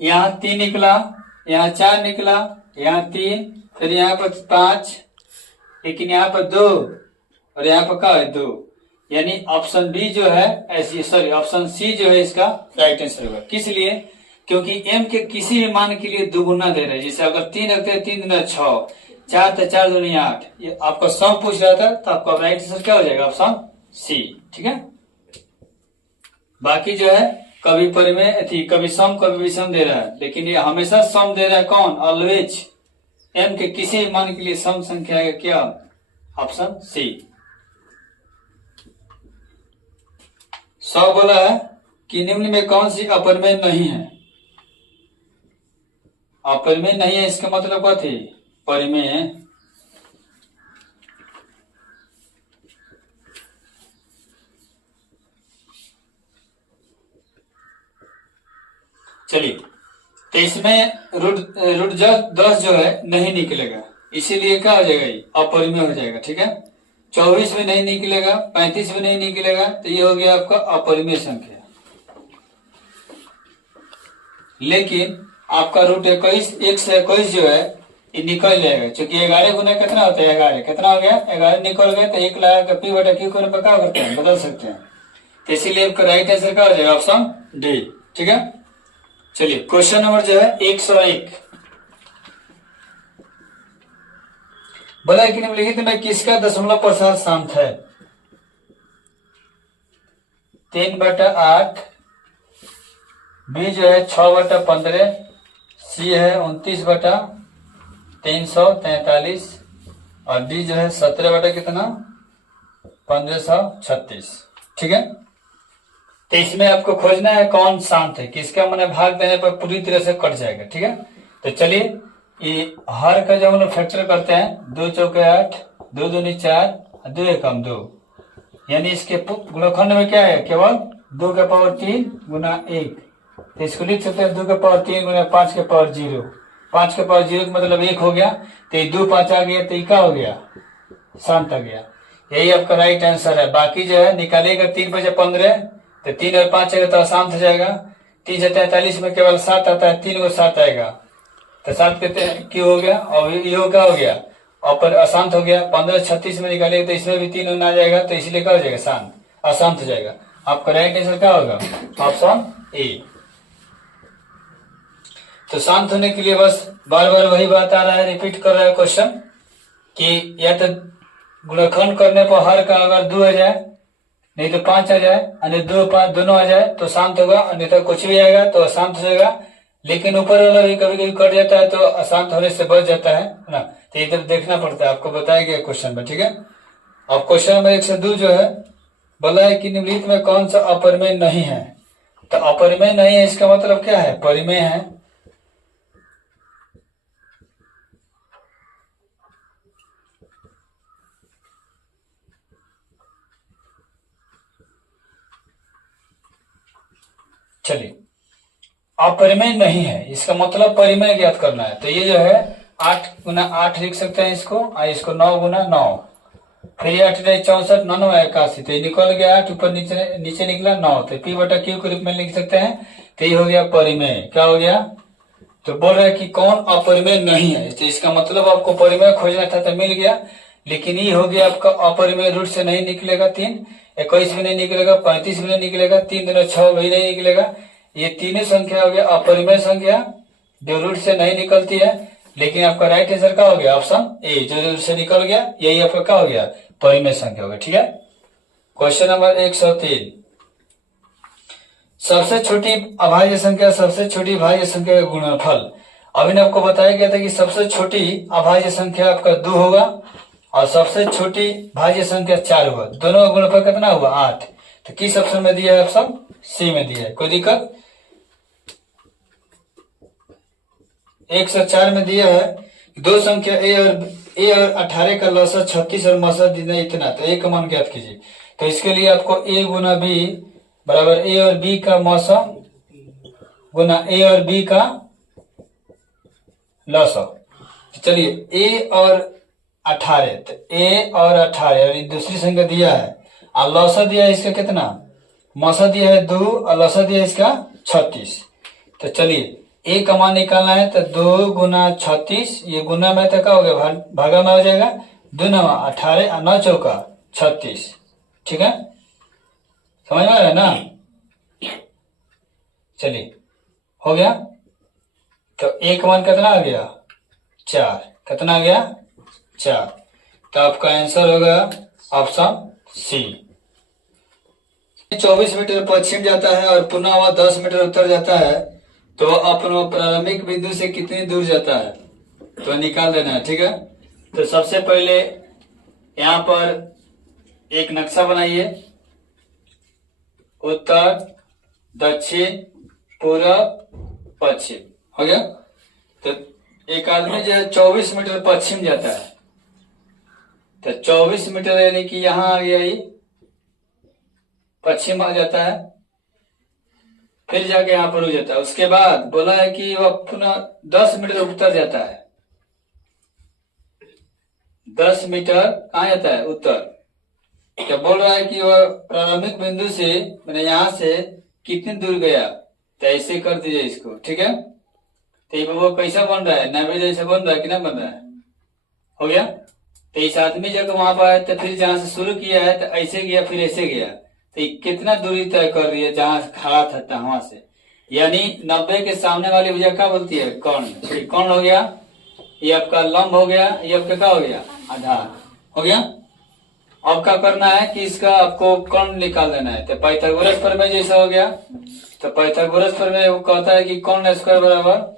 यहाँ 3 निकला, यहाँ 4 निकला, यहाँ 3, फिर यहाँ पर 5, लेकिन यहाँ पर 2 और यहाँ पर क्या है 2, यानी ऑप्शन बी जो है ऐसी, सॉरी ऑप्शन सी जो है इसका राइट आंसर होगा। किस लिए? क्योंकि m के किसी भी मान के लिए दुगुना दे रहे हैं। जैसे अगर 3 रखते हैं 3 × 6, 4 तो 4 दूनी 8, ये आपका सम पूछ रहा था, तो आपका राइट आंसर क्या हो जाएगा ऑप्शन सी। ठीक है, बाकी जो है कभी परिमेय थी, कभी सम कभी विषम दे रहा है, लेकिन ये हमेशा सम दे रहा है। कौन? ऑलवेज m के किसी भी मान के लिए सम संख्या है क्या? Option C. 100 बोला है कि निम्न में कौन सी अपरिमेय नहीं है? अपरिमेय नहीं है इसका मतलब क्या थी? परिमेय। चलिए, तो इसमें रूट 10 जो है नहीं निकलेगा, इसीलिए क्या हो जाएगा? ये अपरिमेय हो जाएगा। ठीक है, 24 में नहीं निकलेगा, 35 में नहीं निकलेगा, तो ये हो गया आपका अपरिमेय संख्या। लेकिन आपका रूट 21, 1 से 21 जो है ये निकल जाएगा, क्योंकि 11 गुना कितना होता है 11, कितना हो गया 11 निकल गया, तो 1 लगा पी बटा क्यू करने पर क्या करते हैं? बदल सकते हैं। तो इसीलिए आपका राइट आंसर क्या हो जाएगा? Option D. ठीक है, चलिए क्वेश्चन नंबर जो है 101 बोला कि निम्नलिखित में किसका दशमलव प्रसार शांत है? 3/8, बी जो है 6/15, सी है 29/343, और डी जो है 17 कितना 1536। ठीक है, तो इसमें आपको खोजना है कौन शांत है, किसका मैंने भाग देने पर पूरी तरह से कट जाएगा। ठीक है, तो चलिए ये हर का जब हम लोग फैक्टर करते हैं, 2 चौके 8, 2 दूनी 4, 2 एकम 2, यानी इसके गुणनखंड में क्या है? केवल 2 के पावर 3 गुना 1, तो इसको लिख सकते हैं 2 के पावर 3 गुना 5 के पावर 0, 5 के पावर 0 मतलब 1 हो गया, तो 2 5 आ गया, तो ये क्या हो गया? शांत आ गया। यही आपका राइट आंसर है। बाकी जो है निकालेगा 3 × 5 = 15, तो 3 और 5 आएगा तो अशांत हो जाएगा। 3 से 43 में केवल 7 आता है, 3 को 7 आएगा, तो 7 कहते हैं क्यों हो गया, और ये क्या हो गया? और अशांत हो गया। 15 36 में निकालेगा तो इसमें भी 3 आ जाएगा, तो इसलिए क्या हो जाएगा? शांत, अशांत हो जाएगा। आपका राइट आंसर क्या होगा? Option A. तो शांत होने के लिए बस बार बार वही बात आ रहा है, रिपीट कर रहा है क्वेश्चन, कि या तो गुणनखंड करने पर हर का अगर 2 आ जाए, नहीं तो 5 आ जाए, अन्य 2 5 दोनों आ जाए तो शांत होगा, अन्यथा कुछ भी आएगा तो अशांत हो जाएगा। लेकिन ऊपर वाला भी कभी कभी कट जाता है तो अशांत होने से बच जाता है ना, तो इधर देखना पड़ता है, आपको बताया गया क्वेश्चन में। ठीक है, अब क्वेश्चन नंबर 102 जो है बोला है कि निम्नलिखित में कौन सा अपरिमेय नहीं है? तो अपरिमेय नहीं है इसका मतलब क्या है? परिमेय है। चलिए, अपरिमेय नहीं है इसका मतलब परिमेय ज्ञात करना है। तो ये जो है 8 × 8 लिख सकते हैं इसको, और इसको 9 × 9, फिर 8 64, 9 9 81, तो ये निकल गया 8, ऊपर नीचे निकला 9, तो पी बटा क्यू के रूप में लिख सकते हैं। तो ये हो गया परिमेय। क्या हो गया? तो बोल रहा है कि कौन अपरिमेय नहीं है, तो इसका मतलब आपको परिमेय खोजना था तो मिल गया, लेकिन ये हो गया आपका अपरिमेय। रूट से नहीं निकलेगा 3, 21 भी नहीं निकलेगा, 35 भी नहीं निकलेगा, 3 × 6 भी नहीं निकलेगा। ये तीनों संख्या हो गया अपरिमेय संख्या जो रूट से नहीं निकलती है। लेकिन आपका राइट आंसर क्या हो गया? ऑप्शन ए, जो रूट से निकल गया यही आपका क्या हो गया? परिमेय संख्या हो गया। ठीक है, क्वेश्चन नंबर 103, सबसे छोटी अभाज्य संख्या सबसे छोटी भाज्य संख्या का गुणनफल। अभी ने आपको बताया गया था कि सबसे छोटी अभाज्य संख्या आपका 2 होगा और सबसे छोटी भाज्य संख्या 4 होगा। दोनों का गुणनफल कितना हुआ? 8। तो किस ऑप्शन में दिया है? ऑप्शन सी में दिया है। कोई दिक्कत? 104 में दिया है दो संख्या ए और 18 का लसा 36 और मसा इतना, तो ए का मान ज्ञात कीजिए। तो इसके लिए आपको a गुना b बराबर a और b का मौसम गुना a और b का लॉसम। चलिए a और 18, तो a और 18 और दूसरी संख्या दिया है और लौसा दिया है इसका कितना, मौसा दिया है 2 और लौसा दिया है इसका 36। तो चलिए a का मान निकालना है, तो 2 गुना 36, ये गुना में तो क्या हो गया, भागा में हो जाएगा, 2 नवा 18 और 9 चौका 36। ठीक है, समझ में आ रहा है ना। चलिए हो गया, तो a का मान कितना आ गया 4, कितना आ गया 4। तो आपका आंसर होगा ऑप्शन सी। 24 मीटर पश्चिम जाता है और पुनः वह 10 मीटर उत्तर जाता है, तो अपने प्रारंभिक बिंदु से कितनी दूर जाता है, तो निकाल देना है। ठीक है, तो सबसे पहले यहाँ पर एक नक्शा बनाइए, उत्तर दक्षिण पूर्व पश्चिम, हो गया। तो एक आदमी जो है 24 मीटर पश्चिम जाता है, तो 24 मीटर यानी कि यहां आ गया, ये पश्चिम आ जाता है, फिर जाके यहाँ पर रुक जाता है। उसके बाद बोला है कि वह पुनः 10 मीटर उत्तर जाता है, 10 मीटर कहाँ जाता है, उत्तर। क्या बोल रहा है कि वह प्रारंभिक बिंदु से मैंने यहाँ से कितनी दूर गया, तो ऐसे कर दीजिए इसको। ठीक है, तो वो कैसा बन रहा है, नब्बे जैसे बन रहा है कि ना बन रहा है, हो गया। तो इस आदमी जब वहां पर आया, तो फिर जहां से शुरू किया है तो ऐसे गया फिर ऐसे गया, तो कितना दूरी तय कर रही है जहां खड़ा था वहां से, यानी 90 के सामने वाली भुजा क्या बोलती है, कर्ण। कर्ण हो गया, ये आपका लंब हो गया, ये आपका क्या हो गया, आधार हो गया। अब क्या करना है कि इसका आपको कर्ण निकाल देना है, तो पाइथागोरस प्रमेय जैसा हो गया। तो पाइथागोरस प्रमेय वो कहता है कि कर्ण स्क्वायर बराबर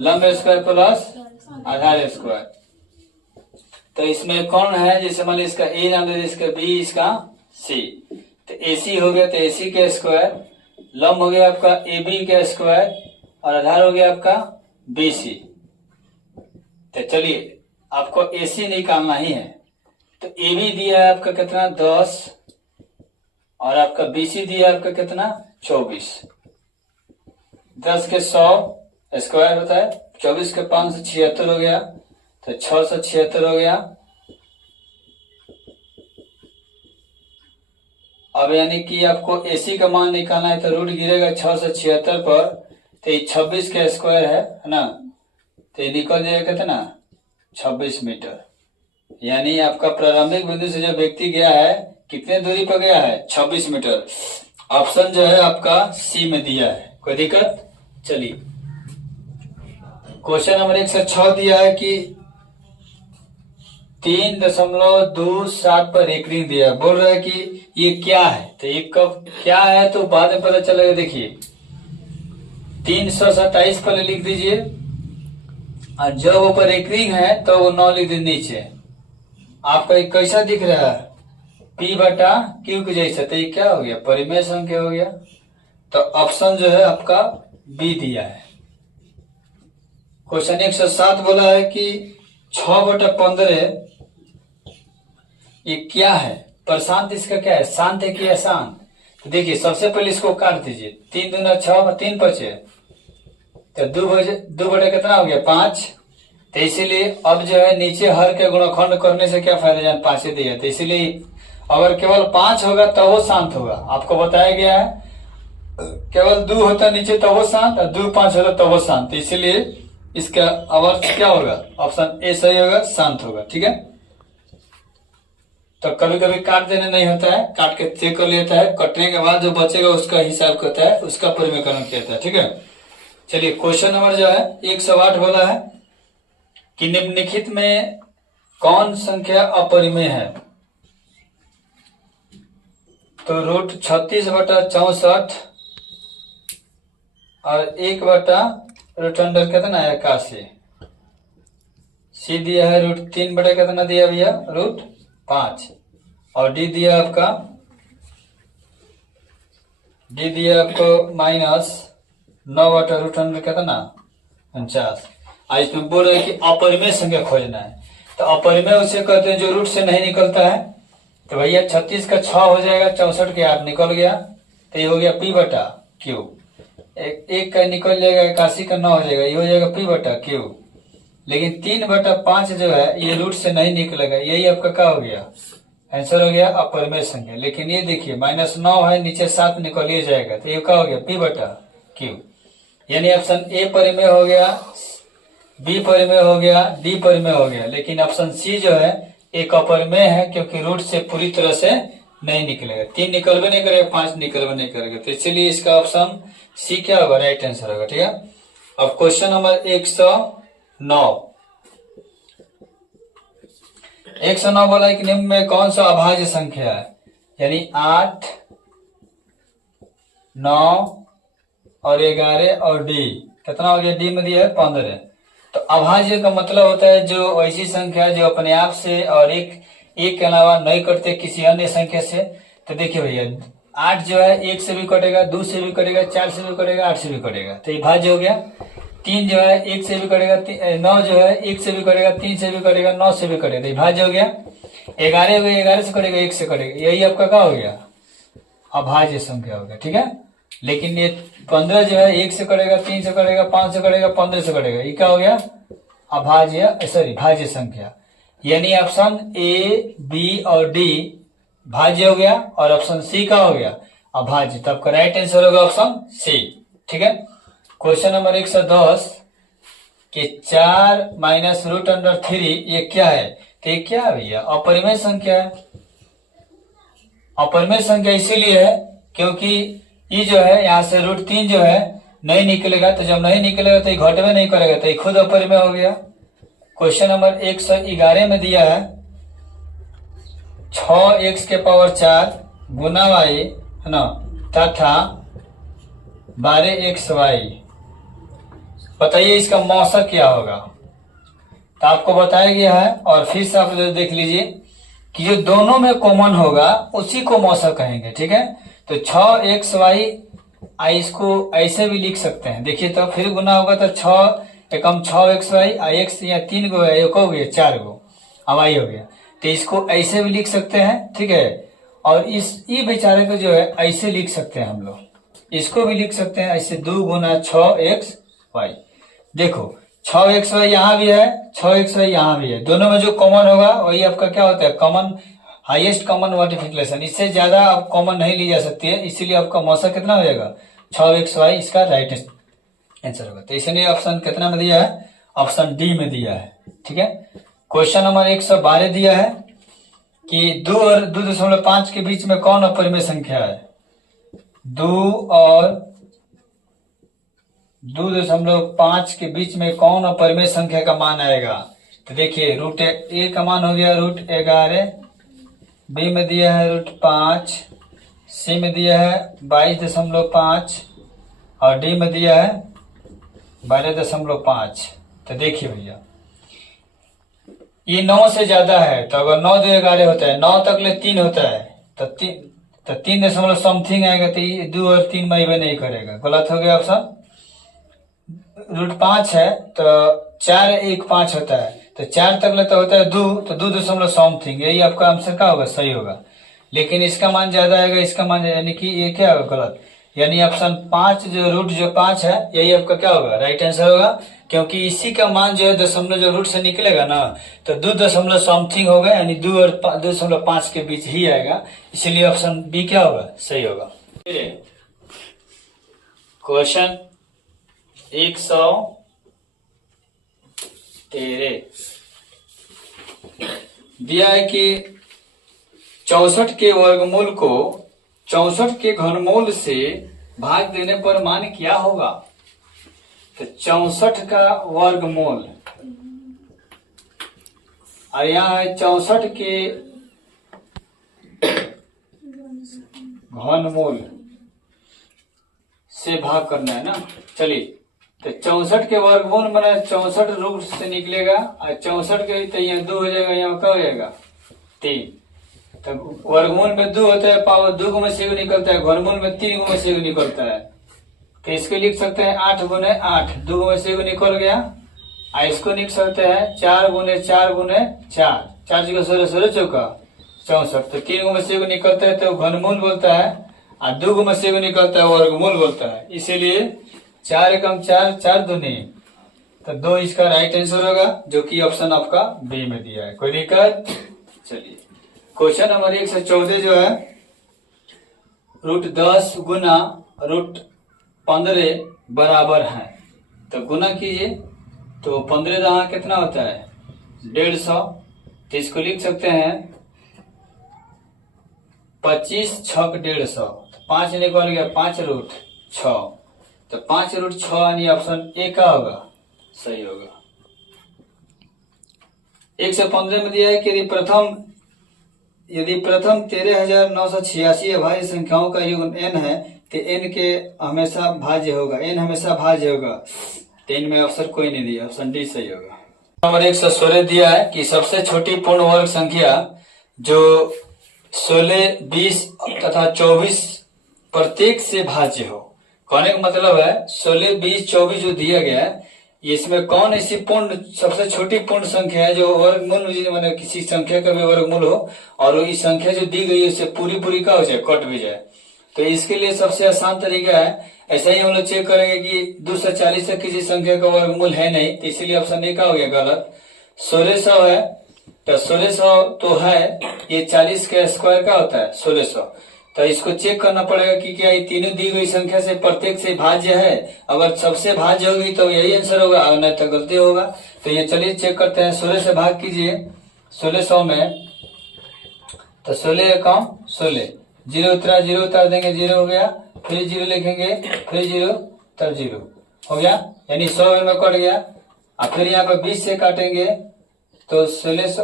लंब स्क्वायर प्लस आधार स्क्वायर। तो इसमें कौन है, जैसे मान लीजिए इसका ए नाम दे, इसका बी, इसका सी, तो एसी हो गया, तो एसी के स्क्वायर, लंब हो गया आपका ए बी के स्क्वायर और आधार हो गया आपका बी सी। तो चलिए आपको एसी निकालना ही है, तो ए बी दिया है आपका कितना 10 और आपका बी सी दिया है आपका कितना 24। 10 के 100 स्क्वायर होता है, 24 के 576 हो गया, तो 676 हो गया। अब यानी कि आपको एसी का मान निकालना है, तो रूट गिरेगा 676 पर, तो ये 26 का स्क्वायर है ना, तो ये निकल जाएगा कितना 26 मीटर। यानी आपका प्रारंभिक बिंदु से जो व्यक्ति गया है कितने दूरी पर गया है 26 मीटर। ऑप्शन जो है आपका सी में दिया है, कोई दिक्कत। चलिए क्वेश्चन नंबर 106 दिया है कि 3.27 पर एक रिंग दिया, बोल रहा है कि ये क्या है, तो ये कब क्या है तो बाद में पता चलेगा। देखिए 327 पर लिख दीजिए, और जब ऊपर एक रिंग है तो वो 9 लिख दीजिए नीचे। आपका एक कैसा दिख रहा है, P बटा Q के जैसा, तो ये क्या हो गया, परिमेय संख्या हो गया। तो ऑप्शन जो है आपका बी दिया है। क्वेश्चन 107 बोला है कि 6/15 ये क्या है, प्रशांत इसका क्या है, शांत है कि अशांत। तो देखिए सबसे पहले इसको काट दीजिए, 3 दूना 6 में 3 बचे, तो 2 बटे कितना हो गया 5। तो इसीलिए अब जो है नीचे हर के गुणनखंड करने से क्या फायदा, जान 5 दिया, तो इसीलिए अगर केवल 5 होगा तो वो शांत होगा। आपको बताया गया है केवल 2 होता नीचे तो वो शांत, और 2 5 होता तो वो शांत, तो इसीलिए इसका अर्थ क्या होगा, ऑप्शन ए सही होगा, शांत होगा। ठीक है, तो कभी कभी काट देने नहीं होता है, काट के चेक कर लेता है, कटने के बाद जो बचेगा उसका हिसाब करता है, उसका परिमेयकरण किया जाता है। ठीक है, चलिए क्वेश्चन नंबर जो है 108 बोला है कि निम्नलिखित में कौन संख्या अपरिमेय है, तो रूट 36/64 और 1/√अंडर कितना है 81। सी दिया है रूट 3 बटे कितना दिया भैया √5, और डी दिया आपका -9/√अंडर कितना 49। इसमें बोल रहे कि अपरिमेय संख्या खोजना है, तो अपरिमेय उसे कहते हैं जो रूट से नहीं निकलता है, तो भैया 36 का 6 हो जाएगा, 64 के 8 निकल गया, तो ये हो गया P बटा Q। एक का निकल जाएगा, 81 का 9 हो जाएगा, ये हो जाएगा P बटा Q। लेकिन 3 बटा 5 जो है ये रूट से नहीं निकलेगा, यही आपका क्या हो गया, आंसर हो गया अपरिमेय संख्या। लेकिन ये देखिए -9 है, नीचे 7 निकलिए जाएगा, तो ये क्या हो गया P बटा Q। यानी ऑप्शन ए परिमेय हो गया, बी परिमेय हो गया, डी परिमेय हो गया, लेकिन ऑप्शन सी जो है एक अपरिमेय है, क्योंकि रूट से पूरी तरह से नहीं निकलेगा। 3 निकलवे नहीं करेगा, 5 निकलवे नहीं करेगा, तो इसलिए इसका ऑप्शन सी क्या होगा, राइट आंसर होगा। ठीक है, अब क्वेश्चन नंबर 109। 109 बोला है कि निम्न में कौन सा अभाज्य संख्या है, यानी 8, 9 और 11 और डी कितना हो गया, डी में दिया है 15। तो अभाज्य का मतलब होता है जो ऐसी संख्या जो अपने आप से और एक के अलावा नहीं कटते किसी अन्य संख्या से। तो देखिए भैया 8 जो है 1 से भी कटेगा, 2 से भी कटेगा, 4 से भी कटेगा, 8 से भी कटेगा, तो ये भाज्य हो गया। 3 जो है 1 से भी कटेगा, 9 जो है 1 से भी कटेगा, 3 से भी कटेगा, 9 से भी कटेगा, तो ये भाज्य हो गया। 11 हो गया, 11 से कटेगा, 1 से कटेगा, यही आपका क्या हो गया, अभाज्य संख्या हो गया। ठीक है, लेकिन ये 15 जो है 1 से कटेगा, 3 से कटेगा, 5 से कटेगा, 15 से कटेगा, ये क्या हो गया, अभाज्य सॉरी भाज्य संख्या। यानी ऑप्शन ए, बी और डी भाज्य हो गया और ऑप्शन सी का हो गया अभाज्य। तब का राइट आंसर होगा ऑप्शन सी। ठीक है, क्वेश्चन नंबर 110 कि 4 माइनस रूट अंडर 3 ये क्या है, तो ये क्या है भैया, अपरिमेय संख्या है। अपरिमेय संख्या इसीलिए है क्योंकि ये जो है यहाँ से √3 जो है नहीं निकलेगा, तो जब नहीं निकलेगा तो ये घटवे नहीं करेगा, तो ये खुद अपरिमेय हो गया। क्वेश्चन नंबर 111 में दिया है 6x के पावर 4 गुना y है ना तथा 12xy, बताइए इसका मौसक क्या होगा। तो आपको बताया गया है, और फिर से आप देख लीजिए कि जो दोनों में कॉमन होगा उसी को मौसक कहेंगे। ठीक है, तो 6xy इसको ऐसे भी लिख सकते हैं, देखिए तो फिर गुना होगा तो 6 एकम 6xy x या 3 गो है, एक हो गया 4 गो y हो गया, तो इसको ऐसे भी लिख सकते हैं। ठीक है, और ये बेचारे को जो है ऐसे लिख सकते हैं हम लोग, इसको भी लिख सकते हैं ऐसे 2 गुना 6xy। देखो 6xy यहाँ भी है, 6xy यहाँ भी है, दोनों में जो कॉमन होगा वही आपका क्या होता है, कॉमन हाईएस्ट कॉमन मल्टीप्लिकेशन। इससे ज्यादा आप कॉमन नहीं ली जा सकती है, इसीलिए आपका मौसक कितना हो जाएगा 6xy, इसका राइट आंसर होगा। तो इसलिए ऑप्शन कितना में दिया है, ऑप्शन डी में दिया है। ठीक है, क्वेश्चन नंबर 112 दिया है कि 2 और 2.5 के बीच में कौन अपरिमेय संख्या है। 2 और 2.5 के बीच में कौन अपरिमेय संख्या का मान आएगा। तो देखिए √a का मान हो गया √11, बी में दिया है √5, सी में दिया है 22.5 और डी में दिया है 12.5। तो देखिए भैया ये 9 से ज्यादा है, तो अगर 9 2 11 होता है, 9 तक ले 3 होता है, तो 3 दशमलव समथिंग आएगा, तो ये 2 और 3 में नहीं करेगा, गलत हो गया ऑप्शन। √5 है तो 4 1 5 होता है, तो 4 तक लेता होता है 2, तो 2 दशमलव समथिंग, यही आपका आंसर क्या होगा, सही होगा। लेकिन इसका मान ज्यादा आएगा, इसका मान यानी कि ये क्या होगा, गलत। यानी ऑप्शन 5 जो 5 है यही आपका क्या होगा, राइट आंसर होगा, क्योंकि इसी का मान जो है दशमलव जो रूट से निकलेगा ना, तो 2 दशमलव समथिंग होगा, यानी 2 और 2.5 के बीच ही आएगा, इसलिए ऑप्शन बी क्या होगा, सही होगा। क्वेश्चन 113 दिया है कि 64 के वर्गमूल को 64 के घनमूल से भाग देने पर मान क्या होगा। तो 64 का वर्गमूल और यहाँ है 64 के घनमूल से भाग करना है ना। चलिए, तो 64 के वर्गमूल में 64 रूट से निकलेगा, और 64 के तो यहाँ 2 हो जाएगा, यहाँ क्या हो जाएगा 3। तो वर्गमूल में 2 होता है, पावर 2 में से निकलता है, घनमूल में 3 में से निकलता है, तो इसको लिख सकते हैं 8 गुने 8, 2 में से निकल गया। इसको लिख सकते हैं 4 गुने 4 गुने 4, 4 जगह 16 16 चौका 64। तो 3 में से निकलता है तो घनमूल बोलता है, और 2 में से निकलता है वर्गमूल बोलता है। इसीलिए 4 एकम 4, 4 दूनी, तो 2 इसका राइट आंसर होगा, जो कि ऑप्शन आपका बी में दिया है। कोई दिक्कत? चलिए क्वेश्चन नंबर 114 जो है, √10 गुना √15 बराबर है। तो गुना कीजिए, तो 15 दहा कितना होता है 150। तो इसको लिख सकते हैं 25 छक 150। 5 निकल गया 5√6। तो 5√6 यानी ऑप्शन ए का होगा, सही होगा। 115 में दिया है कि यदि प्रथम 13,986 अभाज्य संख्याओं का योग n है, तो n के हमेशा भाज्य होगा, n हमेशा भाज्य होगा। तो इनमें अवसर कोई नहीं दिया, ऑप्शन डी सही होगा। नंबर 116 दिया है कि सबसे छोटी पूर्ण वर्ग संख्या जो 16, 20 तथा 24 प्रत्येक से भाज्य हो। कहने का मतलब है 16, 20, 24 जो दिया गया है, इसमें कौन ऐसी पूर्ण सबसे छोटी पूर्ण संख्या है जो वर्गमूल मैंने किसी संख्या का भी वर्गमूल हो, और इस संख्या जो दी गई है उससे पूरी का हो जाए, कट भी जाए। तो इसके लिए सबसे आसान तरीका है, ऐसा ही हम लोग चेक करेंगे कि 240 तक किसी संख्या का वर्गमूल है नहीं, तो इसीलिए ऑप्शन ए का हो गया गलत। 1600 है, तो 1600 तो है, ये 40 का स्क्वायर का होता है 1600। तो इसको चेक करना पड़ेगा कि क्या ये तीनों दी गई संख्या से प्रत्येक से भाज्य है। अगर सबसे भाज्य होगी तो यही आंसर होगा, अगर नहीं तो गलती होगा। तो ये चलिए चेक करते हैं। 16 से भाग कीजिए 1600 में, तो 16 एकम 16, 0 उतार देंगे, 0 हो गया, फिर 0 लिखेंगे, फिर 0, तब 0 हो गया, यानी 100 में कट गया। और फिर यहाँ पर 20 से काटेंगे तो 1600,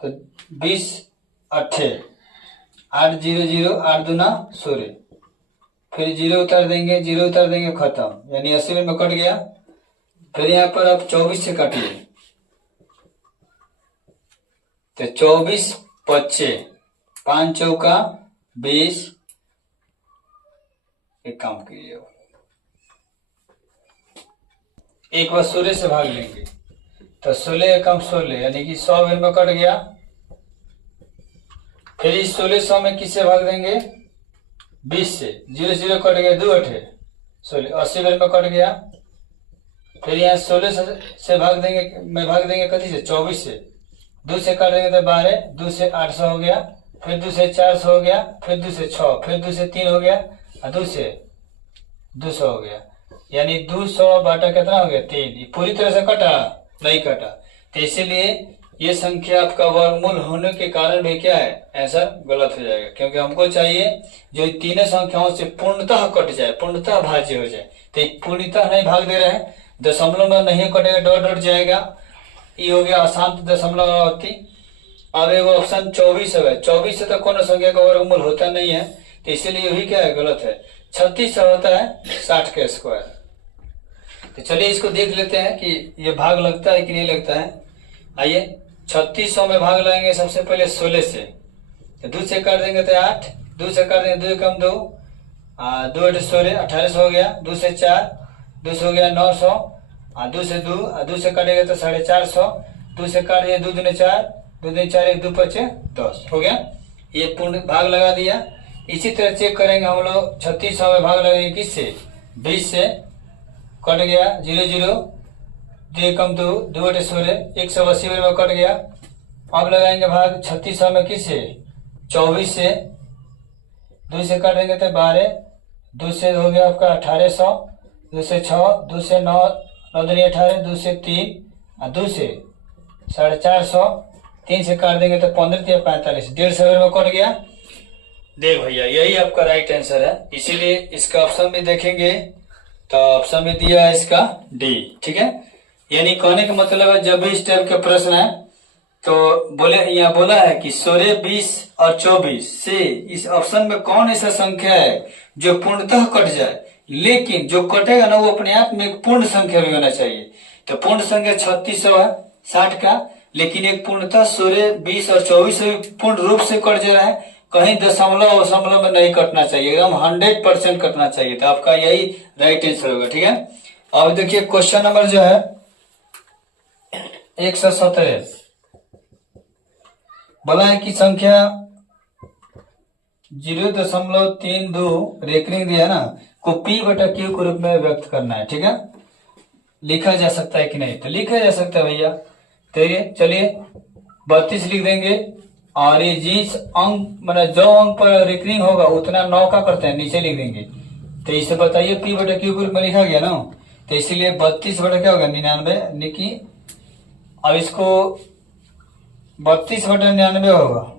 तो 20 8 8 0 0, 8 दूना 16, फिर 0 उतार देंगे, खत्म, यानी 80 में कट गया। फिर यहाँ पर आप 24 से काटिए, तो 24 25, 5 चौका 20। एक काम कीजिए, एक बार 16 से भाग लेंगे, तो 16 एकम 16, यानी कि 100 में कट गया। फिर इस 1600 में किससे भाग देंगे 20 से, 0 0 कट गया, 2 8 16, 80 में कट गया। फिर यहाँ 16 से भाग देंगे कथी से 24 से, 2 से काट देंगे तो 12, 2 से 800 हो गया, फिर 2 से 400 हो गया, फिर 2 से 6, फिर 2 से 3 हो गया, और 2 से 200 हो गया, यानी 200 बाटा कितना हो गया 3। ये पूरी तरह से कटा नहीं कटा, तो इसीलिए ये संख्या आपका वर्गमूल होने के कारण भी क्या है आंसर गलत हो जाएगा, क्योंकि हमको चाहिए जो तीनों संख्याओं से पूर्णतः कट जाए, पूर्णतः भाज्य हो जाए। तो पूर्णतः नहीं भाग दे रहे हैं, दशमलव में नहीं कटेगा, डॉट जाएगा, ये हो गया अशांत दशमलव अवधि। अब एक ऑप्शन 24 है, 24 से तो कौन संख्या का वर्गमूल होता नहीं है, तो इसीलिए भी क्या है गलत है। 36 से होता है 60 का स्क्वायर। तो चलिए इसको देख लेते हैं कि ये भाग लगता है कि नहीं लगता है। आइए 3600 में भाग लगाएंगे सबसे पहले 16 से, तो 2 से काट देंगे तो 8, 2 से काट देंगे 2 कम 2, 2 8 16, 1800 हो गया, 2 से 4, 2 से हो गया 900, 2 से 2, 2 से काटेगा तो 450, 2 से काट दिया 2 दूनी 4, 2 दूनी 4, 1 2 5 10 हो गया। ये पूर्ण भाग लगा दिया। इसी तरह चेक करेंगे हम लोग 3600 में भाग लगाएंगे किससे 20 से, कट गया 0 0, 2 कम 2, 2 8 16, 180 में कट गया। अब लगाएंगे भाग 3600 में किससे 24 से, 2 से काटेंगे तो 12, 2 से हो गया आपका 1800, 2 से 6, 2 से 9, 9 दूनी 18, 2 से 3, और 2 से 450, 3 से काट देंगे तो 15 या 45, 150 में कट गया। देख भैया यही आपका राइट आंसर है, इसीलिए इसका ऑप्शन भी देखेंगे तो ऑप्शन में दिया है इसका डी। ठीक है, यानी कहने का मतलब है जब भी इस टाइप के प्रश्न है तो यहाँ बोला है कि 16, 20 और 24 से इस ऑप्शन में कौन ऐसा संख्या है जो पूर्णतः कट जाए, लेकिन जो कटेगा ना वो अपने आप में एक पूर्ण संख्या भी होना चाहिए। तो पूर्ण संख्या 3600 है 60 का, लेकिन एक पूर्णतः 16, 20 और 24 से पूर्ण रूप से कट जा रहा है, कहीं दशमलव में नहीं कटना चाहिए, एकदम 100% कटना चाहिए। तो आपका यही राइट आंसर होगा। ठीक है, अब देखिए क्वेश्चन नंबर जो है 117, बोला है कि संख्या 0.32 रेकरिंग दिया है ना, को P/Q के रूप में व्यक्त करना है। ठीक है, लिखा जा सकता है कि नहीं? तो लिखा जा सकता है भैया। तो ये चलिए 32 लिख देंगे, और ये जिस अंक मतलब जो अंक पर रेकरिंग होगा उतना 9 का करते हैं, नीचे लिख देंगे। तो इसे बताइए P/Q के रूप में लिखा गया ना, तो इसीलिए 32 बटा क्या होगा 99 निकी। अब इसको 32/99 होगा।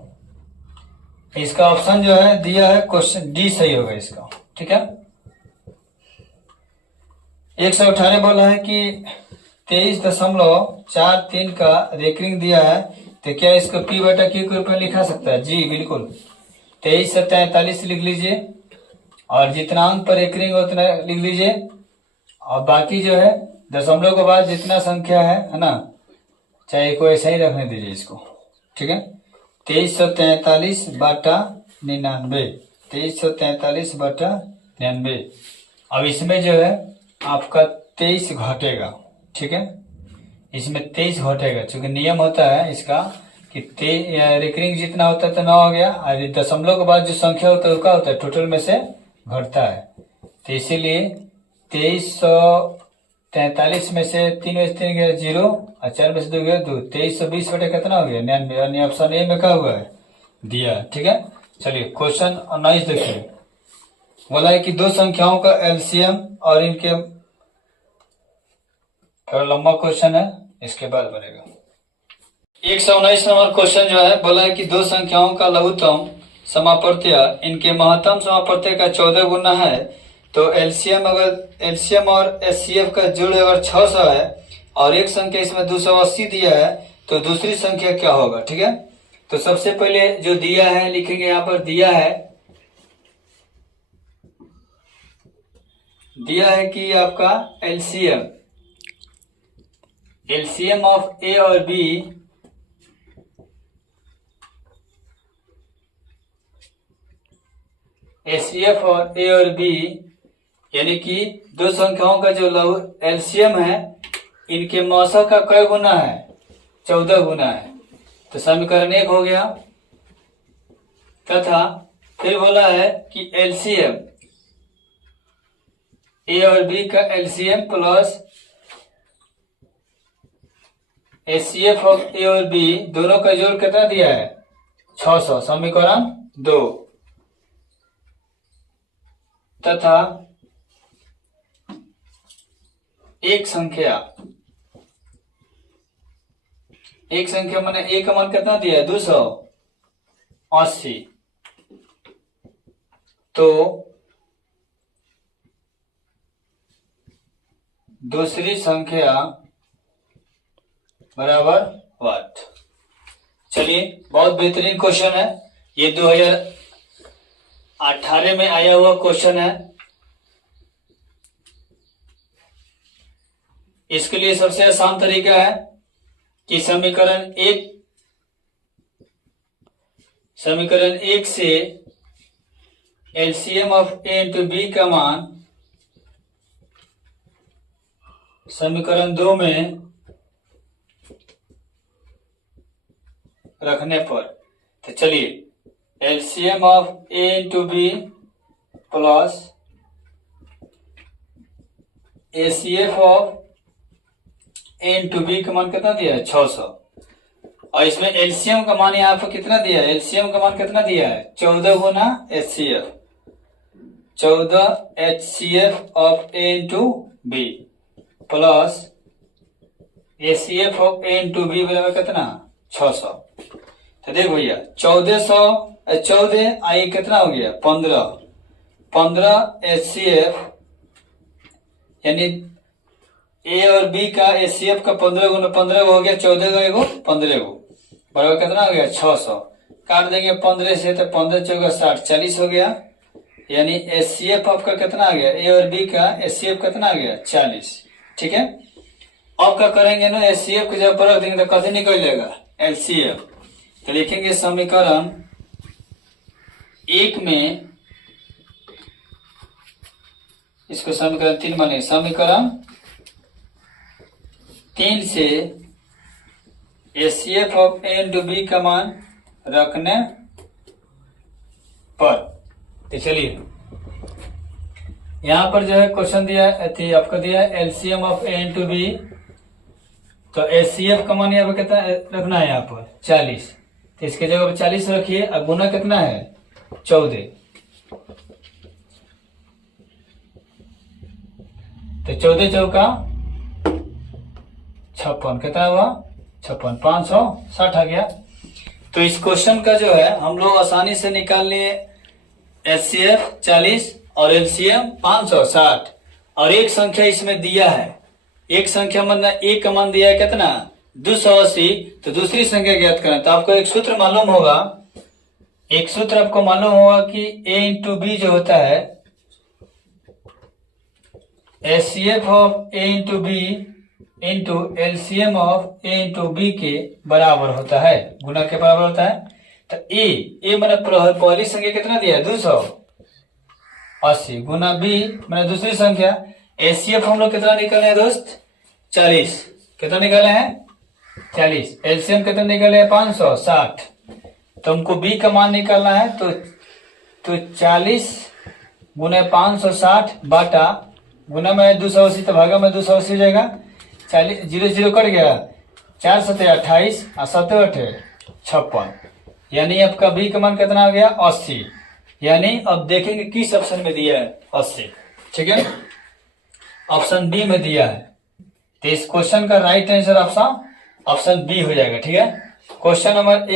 इसका ऑप्शन जो है दिया है क्वेश्चन डी सही होगा इसका। ठीक है, 118 बोला है कि 23.43 का रेकरिंग दिया है, तो क्या इसको P/Q के रूप में लिखा सकता है? जी बिल्कुल, 23 से 43 लिख लीजिए, और जितना अंक पर रेकरिंग हो उतना लिख लीजिए, और बाकी जो है दशमलव के बाद जितना संख्या है ना, चाहे को ऐसा ही रखने दीजिए इसको। ठीक है, 2343/99, 2343/99। अब इसमें जो है आपका 23 घटेगा। ठीक है, इसमें 23 घटेगा, क्योंकि नियम होता है इसका कि रेकरिंग जितना होता है तो 9 हो गया, और दशमलव के बाद जो संख्या होता है वो क्या होता है, टोटल में से घटता है। तो इसीलिए 2343 में से 3 में से 3 गया 0, और 4 में से 2 गया 2, 2320 बटे कितना हो गया 99, यानी ऑप्शन ए में क्या हुआ है दिया। ठीक है, चलिए क्वेश्चन 19 देखिए। बोला है कि दो संख्याओं का एलसीएम और इनके, थोड़ा लंबा क्वेश्चन है, इसके बाद बनेगा। 119 नंबर क्वेश्चन जो है, बोला है कि दो संख्याओं का लघुत्तम समापवर्त्य इनके महत्तम समापवर्त्य का 14 गुना है, तो एलसीएम और एचसीएफ का जोड़ अगर 600 है और एक संख्या इसमें 280 दिया है, तो दूसरी संख्या क्या होगा? ठीक है, तो सबसे पहले जो दिया है लिखेंगे, यहाँ पर दिया है कि आपका एलसीएम ऑफ ए और बी एचसीएफ और ए और बी, यानी कि दो संख्याओं का जो एलसीएम है, इनके मौसा का कई गुना है? 14 गुना है। तो समीकरण 1 हो गया। तथा फिर बोला है कि एलसीएम ए और बी का एलसीएम प्लस एचसीएफ ऑफ ए और बी दोनों का जोड़ कितना दिया है? 600, समीकरण 2। तथा एक संख्या माने ए का मान कितना दिया है? 280। तो दूसरी संख्या बराबर व्हाट? चलिए, बहुत बेहतरीन क्वेश्चन है ये, 2018 में आया हुआ क्वेश्चन है। इसके लिए सबसे आसान तरीका है कि समीकरण एक से LCM of a into b का मान समीकरण 2 में रखने पर, तो चलिए LCM of a into b plus HCF of a into b का मान कितना दिया है? 600। और इसमें एलसीएम का मान यहाँ पर कितना दिया है? एलसीएम का मान कितना दिया है? 14 गुना HCF, 14 HCF of a into b plus HCF of a into b बराबर कितना? 600। तो देख भैया 14 आई कितना हो गया? 15 एचसीएफ, यानी ए और बी का एचसीएफ का 15 गुना 15 हो गया, 14 का एगो 15 गो बराबर कितना हो गया? 600। काट देंगे 15 से, तो 15 चौका 60, 40 हो गया, यानी एचसीएफ आपका कितना आ गया? ए और बी का एचसीएफ कितना आ गया? 40। ठीक है, अब क्या करेंगे ना, एचसीएफ की जब पर रख देंगे तो कैसे निकलेगा एलसीएफ? तो लिखेंगे समीकरण 1 में, इसको समीकरण 3 माने, समीकरण 3 से HCF of a into b का मान रखने पर। तो चलिए यहाँ पर जो है क्वेश्चन दिया है, आपको दिया है LCM of a into b. तो एचसीएफ का मान यहाँ पर कितना रखना है, यहाँ पर 40। तो इसके जगह पर 40 रखिए और गुना कितना है 14। तो 14 चौका 56, कितना हुआ 56, 560 आ गया। तो इस क्वेश्चन का जो है हम लोग आसानी से निकाल लिए एचसीएफ 40 और एलसीएम 560। और एक संख्या इसमें दिया है, एक संख्या मतलब एक का मान दिया है कितना 280। तो दूसरी संख्या ज्ञात करना। तो आपको एक सूत्र मालूम होगा, एक सूत्र आपको मालूम होगा कि ए इंटू बी जो होता है, HCF of a into b into LCM of a into b के बराबर होता है, गुना के बराबर होता है। तो ए मैंने पहली संख्या कितना दिया है 280 गुना बी मैंने दूसरी संख्या। एचसीएफ हम लोग कितना निकाले हैं दोस्त 40, कितना निकाले हैं 40। एलसीएम कितना निकाले हैं 560। तो हमको बी का मान निकालना है। तो 40 गुना 560 बाटा गुना में 280, तो भागा में 280 हो जाएगा। 40 0 0 कट गया, 4 7 28 और 7 8 56। यानी आपका बी का मान कितना आ गया 80। यानी अब देखेंगे किस ऑप्शन में दिया है 80, ठीक है, ऑप्शन बी में दिया है। तो इस क्वेश्चन का राइट आंसर ऑप्शन बी हो जाएगा, ठीक है। क्वेश्चन नंबर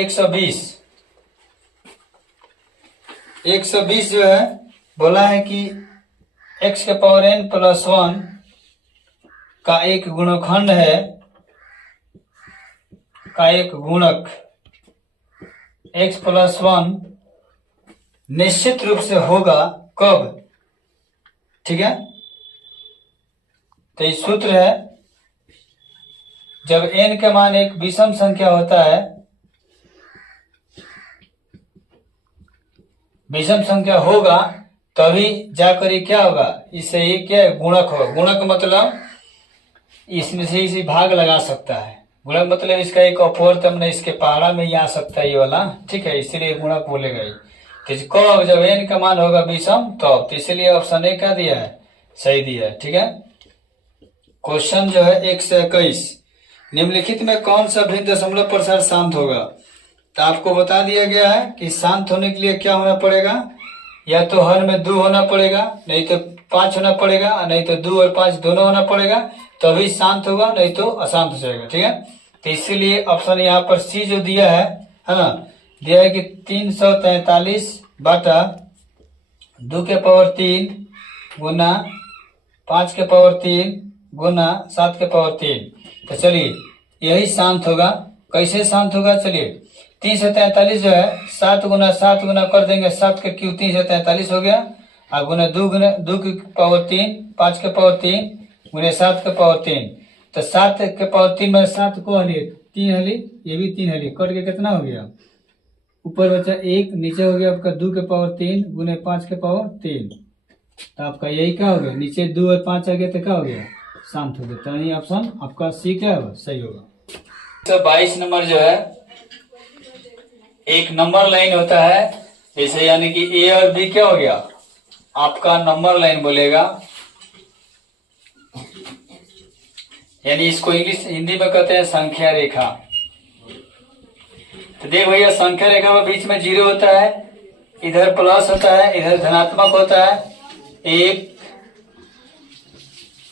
120 जो है बोला है कि x के पावर n प्लस 1 का एक गुणनखंड है, का एक गुणक x प्लस 1 निश्चित रूप से होगा कब, ठीक है। तो इस सूत्र है जब n का मान एक विषम संख्या होता है, विषम संख्या होगा तभी जाकर ये क्या होगा, इससे ये क्या गुणक होगा। गुणक मतलब इसमें से इसी भाग लगा सकता है। गुणक मतलब इसका एक अपवर्त हमने इसके पहाड़ा में ही आ सकता है ये वाला, ठीक है, इसीलिए गुणक बोलेगा ये। तो कब जब n का मान होगा विषम तो इसलिए ऑप्शन ए क्या दिया है सही दिया है, ठीक है। क्वेश्चन जो है 121 निम्नलिखित में कौन सा भिन्न दशमलव प्रसार शांत होगा। तो आपको बता दिया गया है कि शांत होने के लिए क्या होना पड़ेगा, या तो हर में 2 होना पड़ेगा, नहीं तो 5 होना पड़ेगा, नहीं तो 2 और 5 दोनों होना पड़ेगा, तभी शांत होगा, नहीं तो अशांत हो जाएगा, ठीक है। तो इसीलिए ऑप्शन यहाँ पर सी जो दिया है ना, दिया है कि 343 बाटा 2 के पावर 3 गुना 5 के पावर 3 गुना 7 के पावर 3। तो चलिए यही शांत होगा। कैसे शांत होगा, चलिए 343 जो है 7 गुना 7 गुना कर देंगे, 7 के क्यू 343 हो गया, और गुना 2 के पावर 3 5 के पावर 3 गुना 7 के पावर 3। तो 7 के पावर 3 में 7 को हलिए 3 हली, ये भी 3 हली, कट के कितना हो गया, ऊपर बचा 1, नीचे हो गया आपका 2 के पावर 3 गुना 5 के पावर 3। तो आपका यही क्या हो गया, नीचे 2 और 5 आ गया तो क्या हो गया शांत हो गया। तो ये ऑप्शन आपका सी क्या होगा सही होगा। तो 22 नंबर जो है एक नंबर लाइन होता है जैसे, यानी कि ए और बी क्या हो गया आपका नंबर लाइन बोलेगा, यानी इसको इंग्लिश हिंदी में कहते हैं संख्या रेखा। तो देख भैया संख्या रेखा में बीच में 0 होता है, इधर प्लस होता है, इधर धनात्मक होता है, 1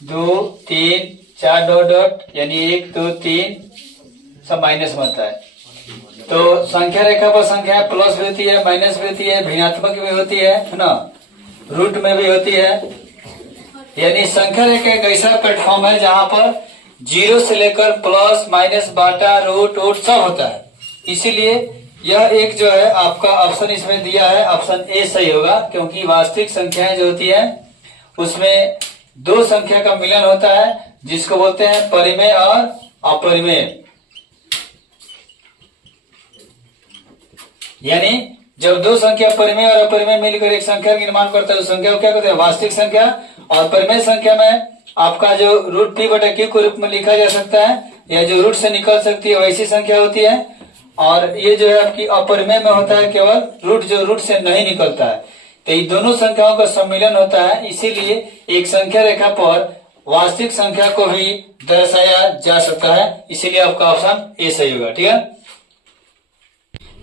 2 3 4 डॉट डॉट, यानी 1 2 3 सब माइनस में होता है। तो संख्या रेखा पर संख्या प्लस भी होती है, माइनस भी होती है, भिन्नात्मक भी होती है ना, रूट में भी होती है। यानी संख्या रेखा एक ऐसा प्लेटफॉर्म है जहां पर 0 से लेकर प्लस माइनस बाटा रूट वूट सब होता है। इसीलिए यह एक जो है आपका ऑप्शन इसमें दिया है, ऑप्शन ए सही होगा, क्योंकि वास्तविक संख्याएं जो होती है उसमें 2 संख्या का मिलन होता है जिसको बोलते हैं परिमेय और अपरिमेय। यानी जब 2 संख्या परिमेय और अपरिमेय मिलकर एक संख्या का निर्माण करता है उस संख्या को क्या कहते हैं वास्तविक संख्या। और परिमेय संख्या में आपका जो रूट p बटा q के रूप में लिखा जा सकता है, या जो रूट से निकल सकती है वैसी संख्या होती है। और ये जो है आपकी अपरिमेय में होता है केवल रूट, जो रूट से नहीं निकलता है। तो ये दोनों संख्याओं का सम्मिलन होता है, इसीलिए एक संख्या रेखा पर वास्तविक संख्या को भी दर्शाया जा सकता है। इसीलिए आपका ऑप्शन ए सही होगा। ठीक है,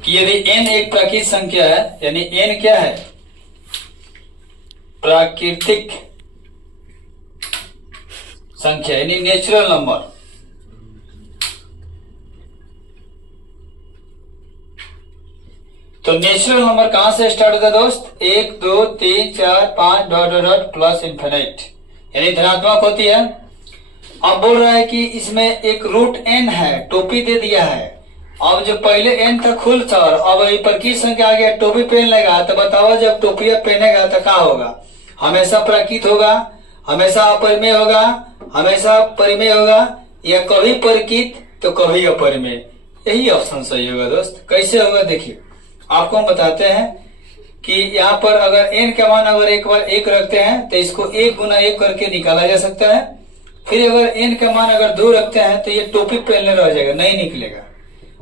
कि यदि n एक प्राकृतिक संख्या है, यानी n क्या है, प्राकृतिक संख्या यानी नेचुरल नंबर। तो नेचुरल नंबर कहां से स्टार्ट होता है दोस्त, 1 2 3 4 5 dot dot dot plus infinite, यानी धनात्मक होती है। अब बोल रहा है कि इसमें एक रूट n है, टोपी दे दिया है। अब जो पहले n था खुल सर, अब ये प्रकृत संख्या आ गया, टोपी पहन लेगा, तो बताओ जब टोपिया पहनेगा तो क्या होगा, हमेशा प्राकृत होगा, हमेशा अपरिमेय होगा, हमेशा परिमेय होगा, या कभी प्राकृत तो कभी अपरिमेय। यही ऑप्शन सही होगा दोस्त। कैसे होगा देखिए, आपको हम बताते हैं कि यहाँ पर अगर n का मान अगर एक बार 1 रखते हैं तो इसको 1 गुना 1 करके निकाला जा सकता है। फिर अगर n का मान अगर 2 रखते हैं तो ये टोपी पहनने रह जाएगा, नहीं निकलेगा।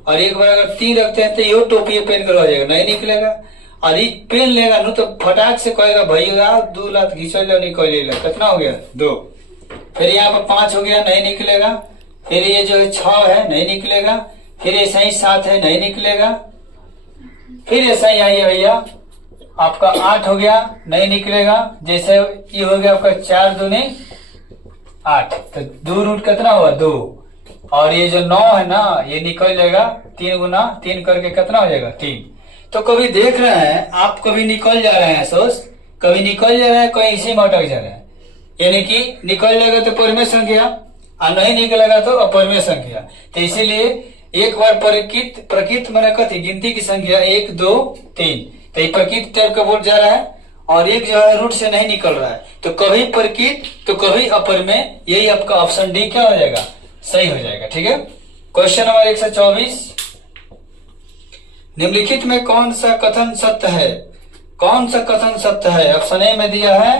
और एक बार अगर 3 रखते हैं तो ये टोपी पहन कर रह जाएगा, नहीं निकलेगा। और ये पहन लेगा नु तो फटाक से कहेगा भैया 2 लाख घिंचो लो, निकल लेगा, कितना हो गया 2। फिर यहाँ पर 5 हो गया, नहीं निकलेगा। फिर ये जो है 6 है, नहीं निकलेगा। फिर ऐसा ही 7 है, नहीं निकलेगा। फिर ऐसा ही आइए भैया आपका 8 हो गया, नहीं निकलेगा। जैसे ये हो गया आपका 4 दूनी 8, तो 2 रूट कितना हुआ 2। और ये जो 9 है ना, ये निकल जाएगा, 3 गुना 3 करके कितना हो जाएगा 3। तो कभी देख रहे हैं आप, कभी निकल जा रहे हैं सोच, कभी निकल जा रहे हैं, कहीं इसी में अटक जा रहे हैं। यानी कि निकल जाएगा तो परिमेय संख्या और नहीं निकलेगा तो अपरिमेय संख्या। तो इसीलिए एक बार प्रकृत मैंने कथी गिनती की संख्या 1 2 3, तो ये प्रकृत टाइप का बोर्ड जा रहा है। और एक जो है रूट से नहीं निकल रहा है, तो कभी प्रकृत तो कभी अपरिमेय। यही आपका ऑप्शन डी क्या हो जाएगा, सही हो जाएगा। ठीक है, क्वेश्चन नंबर 124, निम्नलिखित में कौन सा कथन सत्य है, कौन सा कथन सत्य है। ऑप्शन ए में दिया है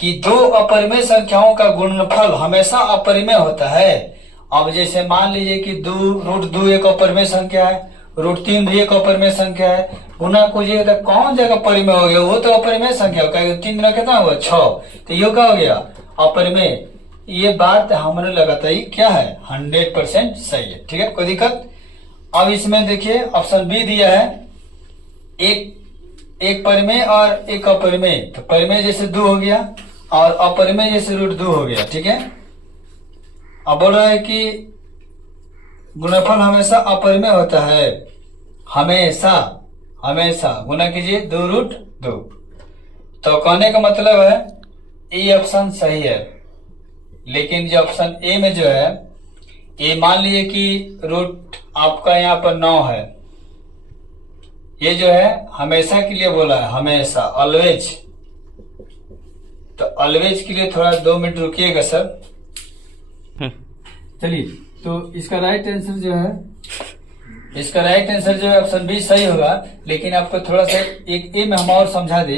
कि 2 अपरिमेय संख्याओं का गुणनफल हमेशा अपरिमेय होता है। अब जैसे मान लीजिए कि 2 रूट 2 एक अपरिमेय संख्या है, रूट 3 भी एक अपरिमेय संख्या है, गुना कीजिएगा तो कौन जगह परिमेय हो गया, वो तो अपरिमेय संख्या हो, 3 गुना कितना हुआ 6, तो ये क्या हो गया अपरिमेय। ये बात हमने लगातार ही क्या है 100% सही है। ठीक है, कोई दिक्कत। अब इसमें देखिए ऑप्शन बी दिया है, एक परिमेय और एक अपरिमेय। तो परिमेय जैसे 2 हो गया और अपरिमेय जैसे रूट 2 हो गया। ठीक है, अब बोल रहा है कि गुणनफल हमेशा अपरिमेय होता है, हमेशा हमेशा। गुना कीजिए 2 रूट 2। तो कहने का मतलब है ये ऑप्शन सही है। लेकिन जो ऑप्शन ए में जो है, ये मान लीजिए कि रूट आपका यहाँ पर 9 है, ये जो है हमेशा के लिए बोला है, हमेशा ऑलवेज। तो ऑलवेज के लिए थोड़ा 2 मिनट रुकिएगा सर। चलिए, तो इसका राइट आंसर जो है, इसका राइट आंसर जो है ऑप्शन बी सही होगा। लेकिन आपको थोड़ा सा एक ए में हम और समझा दे।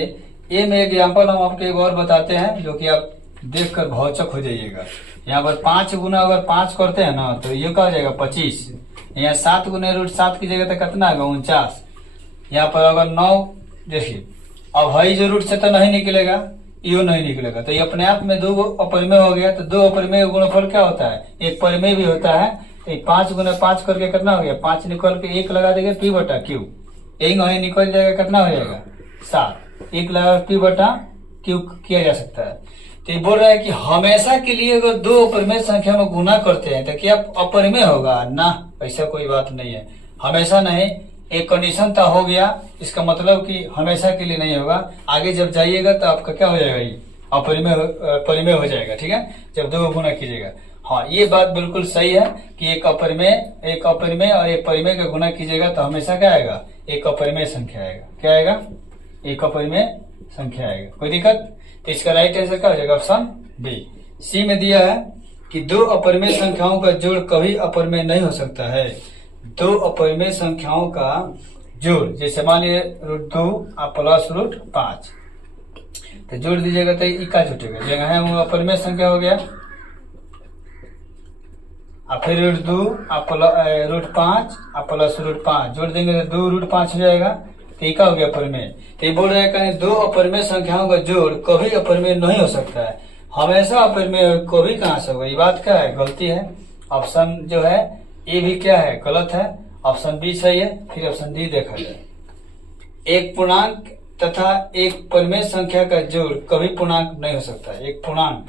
ए में एग्जाम्पल हम आपको एक और बताते हैं, जो कि आप देखकर भौचक हो जाइएगा। यहाँ पर 5 गुना अगर 5 करते हैं ना, तो ये क्या हो जाएगा 25। यहाँ 7 गुना रूट 7 की जगह तो कितना होगा 49। यहाँ पर अगर 9, देखिए अब हई जो रूट से तो नहीं निकलेगा, यो नहीं निकलेगा, तो ये अपने आप में 2 अपरिमेय हो गया। तो 2 अपरिमेय गुणनफल क्या होता है, एक परिमेय भी होता है। तो 5 गुना 5 करके कितना हो गया 5 निकल के 1 लगा देंगे पी बटा क्यू, यही वही निकल जाएगा, कितना हो जाएगा 7। 1 लगा पी बटा क्यू किया जा सकता है। तो ये बोल रहा है कि हमेशा के लिए अगर 2 अपरिमेय संख्या में गुना करते हैं तो क्या अपरिमेय होगा ना, ऐसा कोई बात नहीं है। हमेशा नहीं, एक कंडीशन था हो गया, इसका मतलब कि हमेशा के लिए नहीं होगा। आगे जब जाइएगा तो आपका क्या हो जाएगा, ये परिमेय हो जाएगा। ठीक है, जब 2 गुना कीजिएगा। हाँ, ये बात बिल्कुल सही है कि एक अपरिमेय और एक परिमेय का गुना कीजिएगा तो हमेशा क्या आएगा, एक अपरिमेय संख्या आएगा। क्या आएगा, एक अपरिमेय संख्या आएगा। कोई दिक्कत। तो इसका राइट आंसर क्या हो जाएगा ऑप्शन बी। सी में दिया है कि 2 अपरिमेय संख्याओं का जोड़ कभी अपरिमेय नहीं हो सकता है। 2 अपरिमेय संख्याओं का जोड़, जैसे मान लीजिए रूट 2 प्लस रूट 5, तो जोड़ दीजिएगा तो इक्का छूटेगा, जगह है वो अपरिमेय संख्या हो गया। और फिर √2 और √5 और +√5 जोड़ देंगे तो 2√5 हो जाएगा। तो ये क्या हो गया अप्रमेय। तो ये बोल रहा है कहीं दो अप्रमेय संख्याओं का जोड़ कभी अप्रमेय नहीं हो सकता है, हमेशा अप्रमेय कभी कहाँ से होगा। ये बात क्या है, गलती है। ऑप्शन जो है ए भी क्या है, गलत है। ऑप्शन बी सही है। फिर ऑप्शन डी देखा जाए। एक पूर्णांक तथा एक परिमेय संख्या का जोड़ कभी पूर्णांक नहीं हो सकता। एक पूर्णांक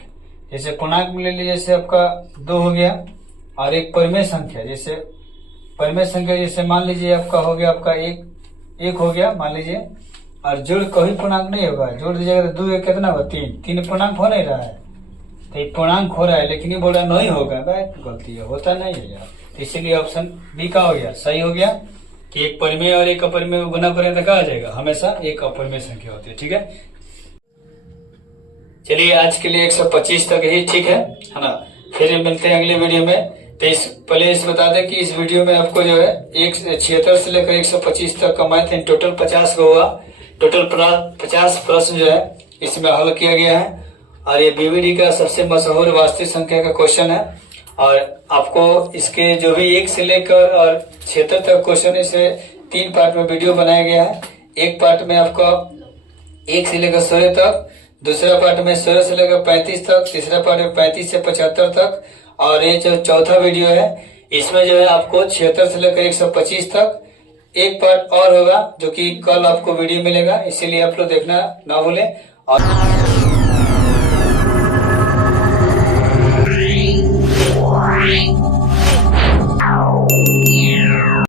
जैसे पूर्णांक में ले लीजिए, जैसे आपका 2 हो गया, और एक परिमेय संख्या जैसे परिमेय संख्या जैसे मान लीजिए आपका हो गया, आपका एक हो गया मान लीजिए, और जोड़ कभी पूर्णांक नहीं होगा। जोड़ दीजिएगा तो 2 कितना होगा, 3 पूर्णांक हो नहीं रहा है। तो ये पूर्णांक हो रहा है, लेकिन ये बोल रहा नहीं होगा, गलती है, होता नहीं है यार। तो इसीलिए ऑप्शन बी का हो गया, सही हो गया कि एक परिमेय और एक अपरिमेय गुना करें तो क्या आ जाएगा, हमेशा एक अपरिमेय संख्या होती है। ठीक है, चलिए आज के लिए 125 तक ही ठीक है ना। फिर मिलते हैं अगले वीडियो में। तो पहले इस बता दें कि इस वीडियो में आपको जो है 76 से लेकर 125 तक का मैथ टोटल 50 का हुआ। टोटल 50 प्रश्न जो है इसमें हल किया गया है, और ये बीवीडी का सबसे मशहूर वास्तविक संख्या का क्वेश्चन है। और आपको इसके जो भी 1 से लेकर और 76 तक क्वेश्चन, इसे 3 पार्ट में वीडियो बनाया गया है। एक पार्ट में आपका 1 से लेकर 16 तक, दूसरा पार्ट में 16 से लेकर 35 तक, तीसरा पार्ट में 35 से 75 तक, और ये जो चौथा वीडियो है इसमें जो है आपको 76 से लेकर 125 तक। एक पार्ट और होगा जो कि कल आपको वीडियो मिलेगा, इसीलिए आप लोग देखना ना भूलें। और